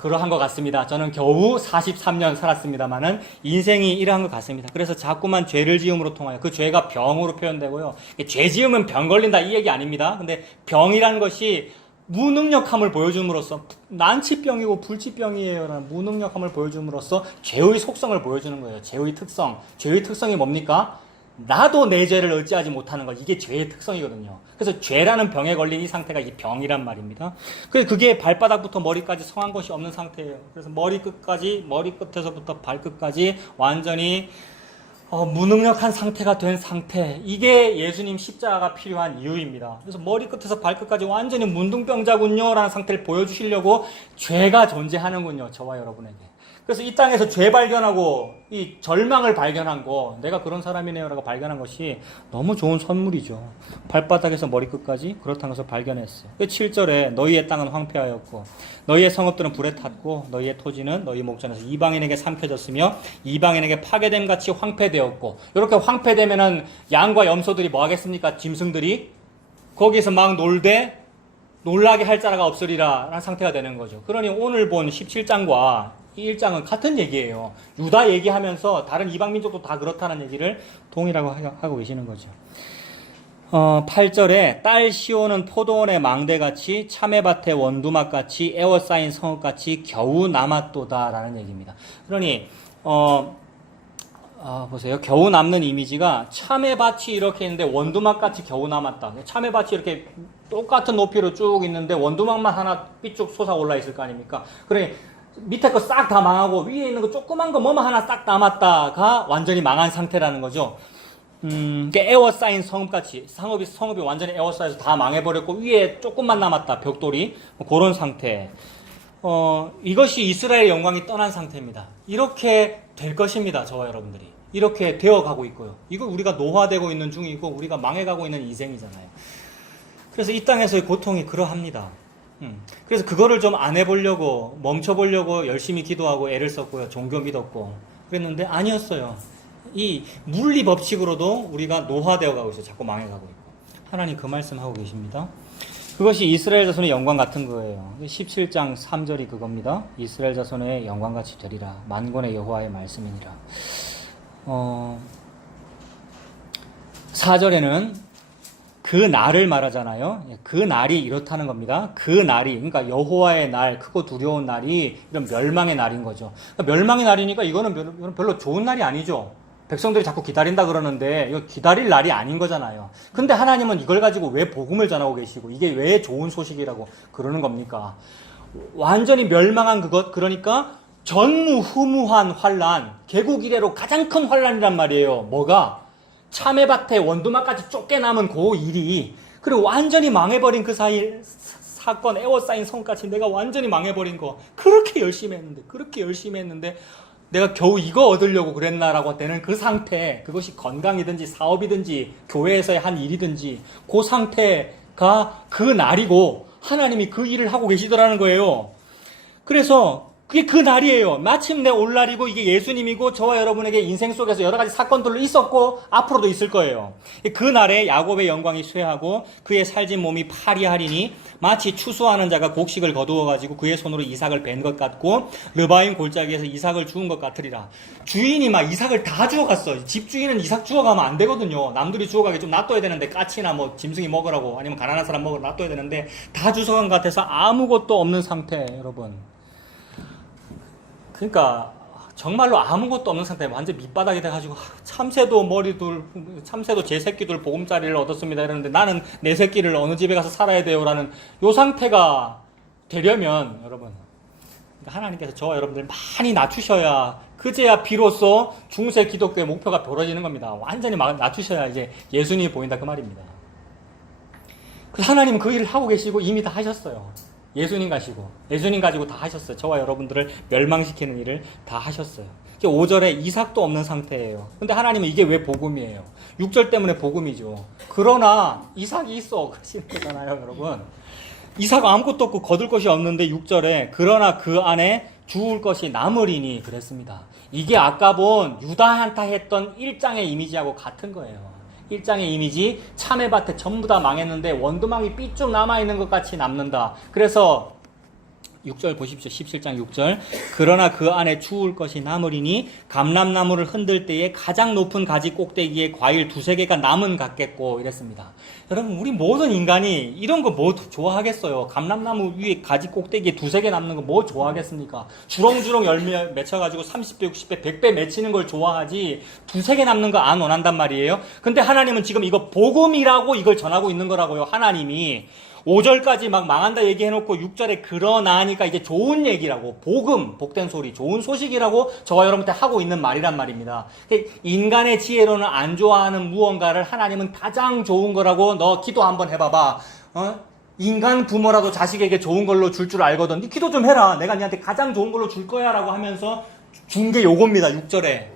그러한 것 같습니다. 저는 겨우 43년 살았습니다만은 인생이 이러한 것 같습니다. 그래서 자꾸만 죄를 지음으로 통하여, 그 죄가 병으로 표현되고요. 죄 지으면 병 걸린다 이 얘기 아닙니다. 근데 병이라는 것이 무능력함을 보여줌으로써, 난치병이고 불치병이에요 라는 무능력함을 보여줌으로써 죄의 속성을 보여주는 거예요. 죄의 특성이 뭡니까? 나도 내 죄를 어찌하지 못하는 것. 이게 죄의 특성이거든요. 그래서 죄라는 병에 걸린 이 상태가 이 병이란 말입니다. 그래서 그게 발바닥부터 머리까지 성한 것이 없는 상태예요. 그래서 머리끝에서부터 발끝까지 완전히 무능력한 상태가 된 상태. 이게 예수님 십자가가 필요한 이유입니다. 그래서 머리끝에서 발끝까지 완전히 문둥병자군요 라는 상태를 보여주시려고 죄가 존재하는군요. 저와 여러분에게. 그래서 이 땅에서 죄 발견하고 이 절망을 발견한 거, 내가 그런 사람이네요라고 발견한 것이 너무 좋은 선물이죠. 발바닥에서 머리끝까지 그렇다는 것을 발견했어요. 7절에 너희의 땅은 황폐하였고 너희의 성읍들은 불에 탔고 너희의 토지는 너희 목전에서 이방인에게 삼켜졌으며 이방인에게 파괴됨 같이 황폐되었고, 이렇게 황폐되면은 양과 염소들이 뭐 하겠습니까? 짐승들이 거기서 막 놀되 놀라게 할 자라가 없으리라 라는 상태가 되는 거죠. 그러니 오늘 본 17장과 이 1장은 같은 얘기예요. 유다 얘기하면서 다른 이방 민족도 다 그렇다는 얘기를 동일하고 하고 계시는 거죠. 8절에 딸 시온은 포도원의 망대같이 참외밭의 원두막같이 에워싸인 성읍같이 겨우 남았도다 라는 얘기입니다. 그러니 보세요. 겨우 남는 이미지가 참외밭이 이렇게 있는데 원두막같이 겨우 남았다. 참외밭이 이렇게 똑같은 높이로 쭉 있는데 원두막만 하나 삐쭉 솟아올라 있을 거 아닙니까? 그러니 밑에 거 싹 다 망하고 위에 있는 거 조그만 거 뭐만 하나 싹 남았다가 완전히 망한 상태라는 거죠. 에워싸인 성읍같이 성읍이 완전히 에워싸여서 다 망해버렸고 위에 조금만 남았다. 벽돌이 그런 상태. 이것이 이스라엘의 영광이 떠난 상태입니다. 이렇게 될 것입니다. 저와 여러분들이 이렇게 되어가고 있고요. 이거 우리가 노화되고 있는 중이고 우리가 망해가고 있는 인생이잖아요. 그래서 이 땅에서의 고통이 그러합니다. 그래서 그거를 좀 안 해보려고 멈춰보려고 열심히 기도하고 애를 썼고요. 종교 믿었고 그랬는데 아니었어요. 이 물리 법칙으로도 우리가 노화되어 가고 있어요. 자꾸 망해가고 있고. 하나님 그 말씀하고 계십니다. 그것이 이스라엘 자손의 영광 같은 거예요. 17장 3절이 그겁니다. 이스라엘 자손의 영광같이 되리라. 만군의 여호와의 말씀이니라. 4절에는 그 날을 말하잖아요. 그 날이 이렇다는 겁니다. 그 날이, 그러니까 여호와의 날, 크고 두려운 날이 이런 멸망의 날인 거죠. 그러니까 멸망의 날이니까 이거는 별로 좋은 날이 아니죠. 백성들이 자꾸 기다린다 그러는데 이거 기다릴 날이 아닌 거잖아요. 근데 하나님은 이걸 가지고 왜 복음을 전하고 계시고 이게 왜 좋은 소식이라고 그러는 겁니까? 완전히 멸망한 그것, 그러니까 전무후무한 환란, 개국 이래로 가장 큰 환란이란 말이에요. 뭐가? 참외밭에 원두막까지 쫓겨 남은 그 일이, 그리고 완전히 망해버린 그 사건, 에워싸인 성까지 내가 완전히 망해버린 거, 그렇게 열심히 했는데 내가 겨우 이거 얻으려고 그랬나라고 되는 그 상태, 그것이 건강이든지 사업이든지 교회에서의 한 일이든지 그 상태가 그 날이고 하나님이 그 일을 하고 계시더라는 거예요. 그래서 그게 그 날이에요. 마침내 올 날이고 이게 예수님이고 저와 여러분에게 인생 속에서 여러 가지 사건들로 있었고 앞으로도 있을 거예요. 그 날에 야곱의 영광이 쇠하고 그의 살진 몸이 파리하리니 마치 추수하는 자가 곡식을 거두어가지고 그의 손으로 이삭을 벤 것 같고 르바임 골짜기에서 이삭을 주운 것 같으리라. 주인이 막 이삭을 다 주워갔어. 집주인은 이삭 주워가면 안 되거든요. 남들이 주워가게 좀 놔둬야 되는데 까치나 뭐 짐승이 먹으라고 아니면 가난한 사람 먹으러 놔둬야 되는데 다 주워간 것 같아서 아무것도 없는 상태, 여러분. 그러니까 정말로 아무것도 없는 상태에 완전 밑바닥이 돼가지고 참새도 제 새끼들 보금자리를 얻었습니다 이러는데 나는 내 새끼를 어느 집에 가서 살아야 돼요라는 요 상태가 되려면 여러분, 하나님께서 저와 여러분들 많이 낮추셔야 그제야 비로소 중세 기독교의 목표가 벌어지는 겁니다. 완전히 낮추셔야 이제 예수님이 보인다 그 말입니다. 그래서 하나님은 그 일을 하고 계시고 이미 다 하셨어요. 예수님 가지고 다 하셨어요. 저와 여러분들을 멸망시키는 일을 다 하셨어요. 5절에 이삭도 없는 상태예요. 근데 하나님은 이게 왜 복음이에요? 6절 때문에 복음이죠. 그러나 이삭이 있어 그러시는 거잖아요, 여러분. 이삭 아무것도 없고 거둘 것이 없는데 6절에 그러나 그 안에 주울 것이 남으리니 그랬습니다. 이게 아까 본 유다한테 했던 1장의 이미지하고 같은 거예요. 1장의 이미지, 참외밭에 전부 다 망했는데 원두막이 삐쭉 남아있는 것 같이 남는다. 그래서 6절 보십시오. 17장 6절. 그러나 그 안에 추울 것이 남으리니 감람나무를 흔들 때에 가장 높은 가지 꼭대기에 과일 2-3개가 남은 같겠고 이랬습니다. 여러분 우리 모든 인간이 이런 거 뭐 좋아하겠어요? 감람나무 위에 가지 꼭대기에 2-3개 남는 거 뭐 좋아하겠습니까? 주렁주렁 열매 맺혀가지고 30배, 60배, 100배 맺히는 걸 좋아하지 2-3개 남는 거 안 원한단 말이에요. 근데 하나님은 지금 이거 복음이라고 이걸 전하고 있는 거라고요. 하나님이 5절까지 막 망한다 얘기해놓고 6절에 그러나니까 이제 좋은 얘기라고, 복음, 복된 소리, 좋은 소식이라고 저와 여러분한테 하고 있는 말이란 말입니다. 인간의 지혜로는 안 좋아하는 무언가를 하나님은 가장 좋은 거라고 너 기도 한번 해봐봐. 인간 부모라도 자식에게 좋은 걸로 줄 알거든. 네 기도 좀 해라. 내가 니한테 가장 좋은 걸로 줄 거야 라고 하면서 준 게 요겁니다. 6절에.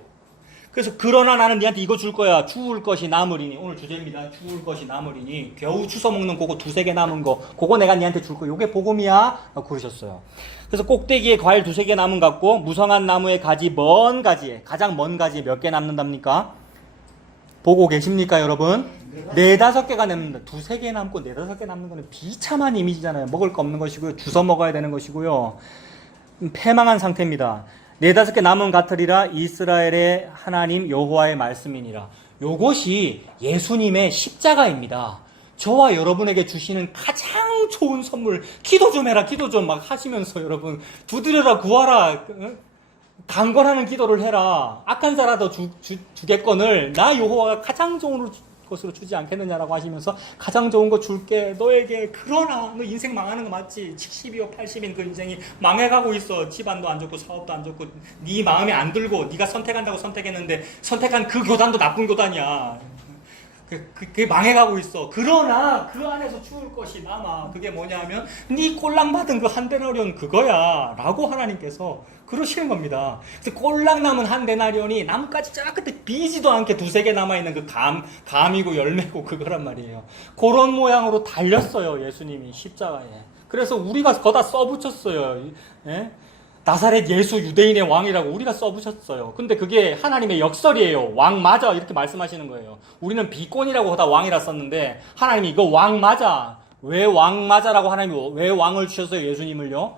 그래서 그러나 나는 니한테 이거 줄 거야. 추울 것이 남으리니. 오늘 주제입니다. 추울 것이 남으리니. 겨우 주워 먹는 그거 2-3개 남은 거. 그거 내가 니한테 줄 거야. 요게 복음이야. 그러셨어요. 그래서 꼭대기에 과일 2-3개 남은 것 같고 무성한 나무의 가지 먼 가지에 가장 먼 가지에 몇 개 남는답니까? 보고 계십니까 여러분? 4-5개가 남는다. 2-3개 남고 4-5개 남는 거는 비참한 이미지잖아요. 먹을 거 없는 것이고요. 주워 먹어야 되는 것이고요. 패망한 상태입니다. 4-5개 남은 같으리라 이스라엘의 하나님 여호와의 말씀이니라. 요것이 예수님의 십자가입니다. 저와 여러분에게 주시는 가장 좋은 선물. 기도 좀 해라. 기도 좀 막 하시면서 여러분 두드려라 구하라. 강건하는 기도를 해라. 악한 자라도 주겠거늘 나 여호와가 가장 좋은 것으로 주지 않겠느냐라고 하시면서 가장 좋은 거 줄게 너에게. 그러나 너 인생 망하는 거 맞지? 70이요 80인 그 인생이 망해가고 있어. 집안도 안 좋고 사업도 안 좋고 네 마음에 안 들고 네가 선택한다고 선택했는데 선택한 그 교단도 나쁜 교단이야. 그게 망해가고 있어. 그러나 그 안에서 추울 것이 남아. 그게 뭐냐면 네 꼴랑 받은 그 한 데나리온 그거야 라고 하나님께서 그러시는 겁니다. 그래서 꼴랑 남은 한 데나리온이 나뭇가지 쫙 끝에 비지도 않게 2-3개 남아있는 그 감이고 열매고 그거란 말이에요. 그런 모양으로 달렸어요 예수님이 십자가에. 그래서 우리가 거다 써붙였어요. 예? 나사렛 예수 유대인의 왕이라고 우리가 써붙였어요. 근데 그게 하나님의 역설이에요. 왕 맞아 이렇게 말씀하시는 거예요. 우리는 비꼰이라고 하다 왕이라 썼는데 하나님이 이거 왕 맞아. 왜 왕 맞아라고 하나님이 왜 왕을 주셨어요 예수님을요?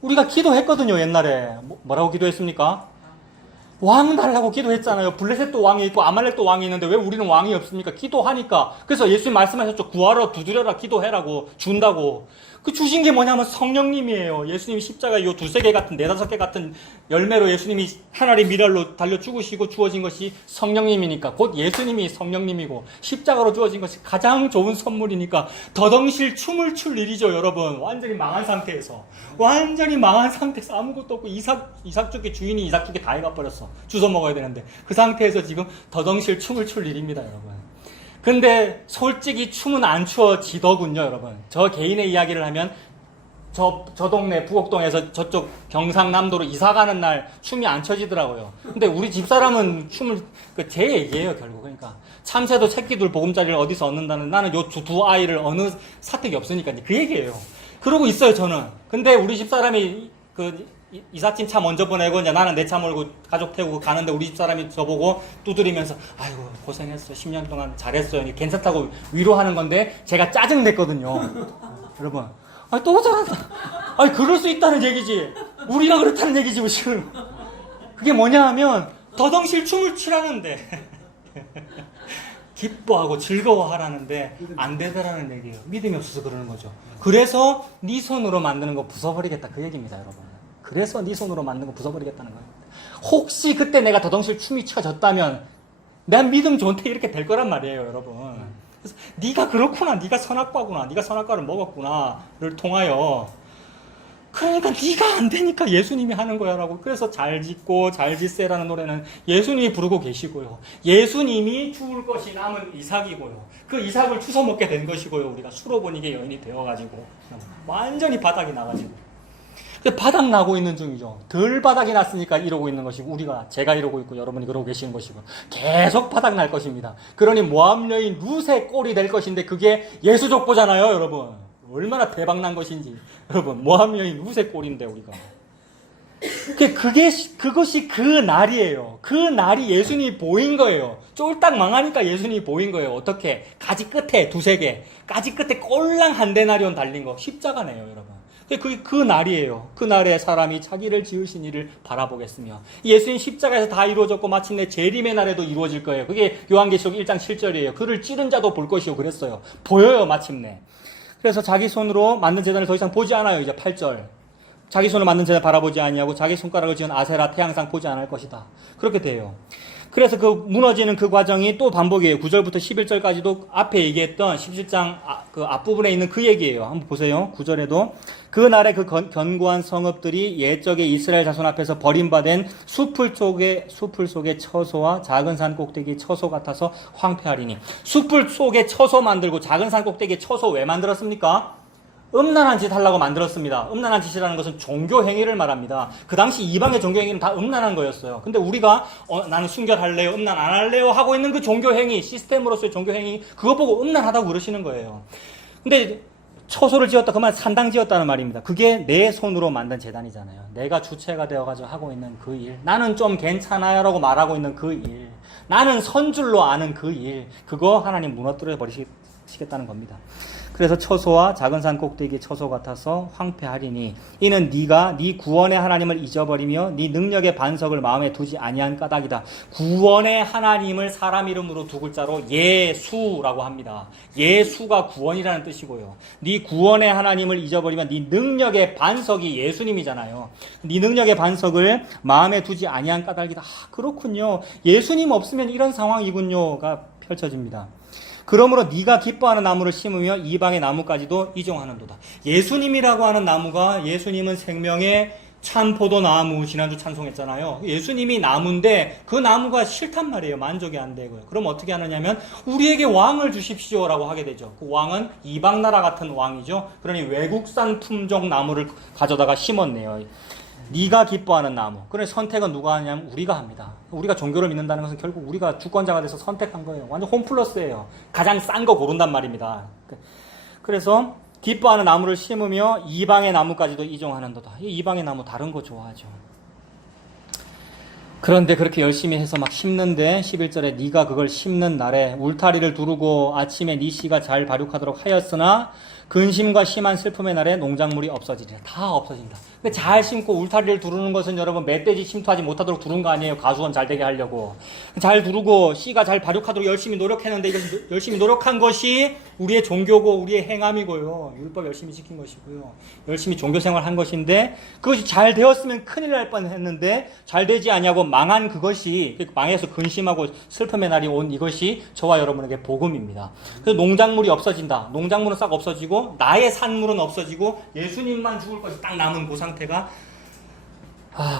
우리가 기도했거든요 옛날에. 뭐라고 기도했습니까? 왕 달라고 기도했잖아요. 블레셋도 왕이 있고 아말렉도 왕이 있는데 왜 우리는 왕이 없습니까? 기도하니까. 그래서 예수님 말씀하셨죠. 구하라 두드려라 기도해라고 준다고. 그 주신 게 뭐냐면 성령님이에요. 예수님이 십자가 요 2-3개 같은 4-5개 같은 열매로 예수님이 하나의 미랄로 달려 죽으시고 주어진 것이 성령님이니까 곧 예수님이 성령님이고 십자가로 주어진 것이 가장 좋은 선물이니까 더덩실 춤을 출 일이죠 여러분. 완전히 망한 상태에서 아무것도 없고 이삭죽기 주인이 이삭죽기 다 해가버렸어. 주워 먹어야 되는데 그 상태에서 지금 더덩실 춤을 출 일입니다 여러분. 근데 솔직히 춤은 안 추어지더군요 여러분. 저 개인의 이야기를 하면 저 동네 부곡동에서 저쪽 경상남도로 이사가는 날 춤이 안 춰지더라고요. 근데 우리 집사람은 춤을 제 얘기예요 결국. 그러니까 참새도 새끼들 보금자리를 어디서 얻는다는, 나는 요 두 아이를 어느 사택이 없으니까 그 얘기예요. 그러고 있어요 저는. 근데 우리 집사람이 이삿짐 차 먼저 보내고 이제 나는 내 차 몰고 가족 태우고 가는데 우리 집사람이 저보고 두드리면서 아이고 고생했어 10년 동안 잘했어요 괜찮다고 위로하는 건데 제가 짜증냈거든요. 여러분 또 잘한다. 그럴 수 있다는 얘기지. 우리가 그렇다는 얘기지 지금. 그게 뭐냐 하면 더덩실 춤을 추라는데 기뻐하고 즐거워하라는데 안 되더라는 얘기예요. 믿음이 없어서 그러는 거죠. 그래서 네 손으로 만드는 거 부숴버리겠다 그 얘기입니다 여러분. 그래서 네 손으로 만든 거 부숴버리겠다는 거예요. 혹시 그때 내가 더덩실 춤이 춰졌다면 난 믿음 좋은데 이렇게 될 거란 말이에요 여러분. 그래서 네가 그렇구나, 네가 선악과구나, 네가 선악과를 먹었구나를 통하여 그러니까 네가 안 되니까 예수님이 하는 거야라고. 그래서 잘 짓고 잘 짓세라는 노래는 예수님이 부르고 계시고요. 예수님이 죽을 것이 남은 이삭이고요. 그 이삭을 주워 먹게 된 것이고요. 우리가 수로보니게 여인이 되어가지고 완전히 바닥이 나가지고. 바닥 나고 있는 중이죠. 덜 바닥이 났으니까 이러고 있는 것이고 제가 이러고 있고 여러분이 그러고 계시는 것이고 계속 바닥 날 것입니다. 그러니 모압 여인 룻의 꼴이 될 것인데 그게 예수 족보잖아요 여러분. 얼마나 대박 난 것인지 여러분. 모압 여인 룻의 꼴인데 우리가 그것이 그 날이에요. 그 날이 예수님이 보인 거예요. 쫄딱 망하니까 예수님이 보인 거예요. 어떻게? 가지 끝에 2-3개, 가지 끝에 꼴랑 한 데나리온 달린 거 십자가네요 여러분. 그 날이에요. 그 날에 사람이 자기를 지으신 이를 바라보겠으며 예수님 십자가에서 다 이루어졌고 마침내 재림의 날에도 이루어질 거예요. 그게 요한계시록 1장 7절이에요. 그를 찌른 자도 볼 것이요 그랬어요. 보여요 마침내. 그래서 자기 손으로 만든 제단을 더 이상 보지 않아요. 이제 8절. 자기 손을 만든 제단 바라보지 아니하고 자기 손가락을 지은 아세라 태양상 보지 않을 것이다. 그렇게 돼요. 그래서 그 무너지는 그 과정이 또 반복이에요. 9절부터 11절까지도 앞에 얘기했던 17장 그 앞부분에 있는 그 얘기예요. 한번 보세요. 9절에도 그 날에 그 견고한 성읍들이 옛적의 이스라엘 자손 앞에서 버림받은 숲을 속에 처소와 작은 산 꼭대기 처소 같아서 황폐하리니. 숲을 속에 처소 만들고 작은 산 꼭대기에 처소 왜 만들었습니까? 음란한 짓 하려고 만들었습니다. 음란한 짓이라는 것은 종교 행위를 말합니다. 그 당시 이방의 종교 행위는 다 음란한 거였어요. 근데 우리가 나는 순결할래요, 음란 안 할래요 하고 있는 그 종교 행위, 시스템으로서의 종교 행위, 그거 보고 음란하다고 그러시는 거예요. 근데 처소를 지었다 그만 산당 지었다는 말입니다. 그게 내 손으로 만든 제단이잖아요. 내가 주체가 되어가지고 하고 있는 그 일, 나는 좀 괜찮아요 라고 말하고 있는 그 일, 나는 선줄로 아는 그 일, 그거 하나님 무너뜨려 버리시겠다는 겁니다. 그래서 처소와 작은 산 꼭대기 처소 같아서 황폐하리니 이는 네가 네 구원의 하나님을 잊어버리며 네 능력의 반석을 마음에 두지 아니한 까닭이다. 구원의 하나님을 사람 이름으로 두 글자로 예수라고 합니다. 예수가 구원이라는 뜻이고요. 네 구원의 하나님을 잊어버리면 네 능력의 반석이 예수님이잖아요. 네 능력의 반석을 마음에 두지 아니한 까닭이다. 그렇군요. 예수님 없으면 이런 상황이군요가 펼쳐집니다. 그러므로 네가 기뻐하는 나무를 심으며 이방의 나무까지도 이종하는도다. 예수님이라고 하는 나무가, 예수님은 생명의 참 포도나무, 지난주 찬송했잖아요. 예수님이 나무인데 그 나무가 싫단 말이에요. 만족이 안 되고요. 그럼 어떻게 하느냐면 우리에게 왕을 주십시오라고 하게 되죠. 그 왕은 이방 나라 같은 왕이죠. 그러니 외국산 품종 나무를 가져다가 심었네요. 네가 기뻐하는 나무. 그래 선택은 누가 하냐면 우리가 합니다. 우리가 종교를 믿는다는 것은 결국 우리가 주권자가 돼서 선택한 거예요. 완전 홈플러스예요. 가장 싼 거 고른단 말입니다. 그래서 기뻐하는 나무를 심으며 이방의 나무까지도 이종하는도다. 이 이방의 나무 다른 거 좋아하죠. 그런데 그렇게 열심히 해서 막 심는데 11절에 네가 그걸 심는 날에 울타리를 두르고 아침에 네 씨가 잘 발육하도록 하였으나 근심과 심한 슬픔의 날에 농작물이 없어지리라. 다 없어진다. 근데 잘 심고 울타리를 두르는 것은 여러분 멧돼지 침투하지 못하도록 두른 거 아니에요. 가수원 잘 되게 하려고. 잘 두르고 씨가 잘 발육하도록 열심히 노력했는데 이거 열심히 노력한 것이 우리의 종교고 우리의 행함이고요. 율법 열심히 지킨 것이고요. 열심히 종교 생활한 것인데 그것이 잘 되었으면 큰일 날 뻔했는데 잘 되지 아니하고 망한 그것이, 망해서 근심하고 슬픔의 날이 온 이것이 저와 여러분에게 복음입니다. 그래서 농작물이 없어진다. 농작물은 싹 없어지고 나의 산물은 없어지고 예수님만 죽을 것이 딱 남은 그 상태가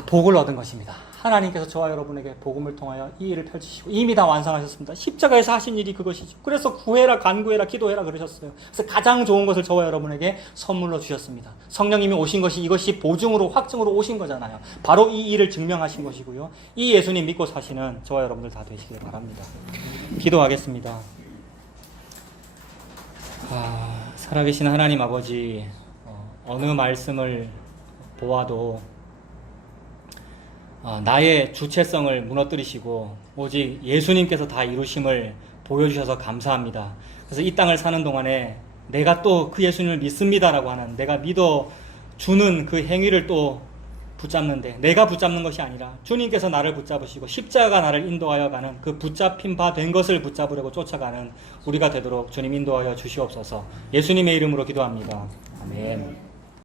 복을 얻은 것입니다. 하나님께서 저와 여러분에게 복음을 통하여 이 일을 펼치시고 이미 다 완성하셨습니다. 십자가에서 하신 일이 그것이죠. 그래서 구해라, 간구해라, 기도해라 그러셨어요. 그래서 가장 좋은 것을 저와 여러분에게 선물로 주셨습니다. 성령님이 오신 것이 이것이 보증으로, 확증으로 오신 거잖아요. 바로 이 일을 증명하신 것이고요. 이 예수님 믿고 사시는 저와 여러분들 다 되시길 바랍니다. 기도하겠습니다. 살아계신 하나님 아버지, 어느 말씀을 보아도 나의 주체성을 무너뜨리시고 오직 예수님께서 다 이루심을 보여주셔서 감사합니다. 그래서 이 땅을 사는 동안에 내가 또 그 예수님을 믿습니다라고 하는, 내가 믿어주는 그 행위를 또 붙잡는데, 내가 붙잡는 것이 아니라 주님께서 나를 붙잡으시고 십자가가 나를 인도하여 가는 그 붙잡힌 바 된 것을 붙잡으려고 쫓아가는 우리가 되도록 주님 인도하여 주시옵소서. 예수님의 이름으로 기도합니다. 아멘.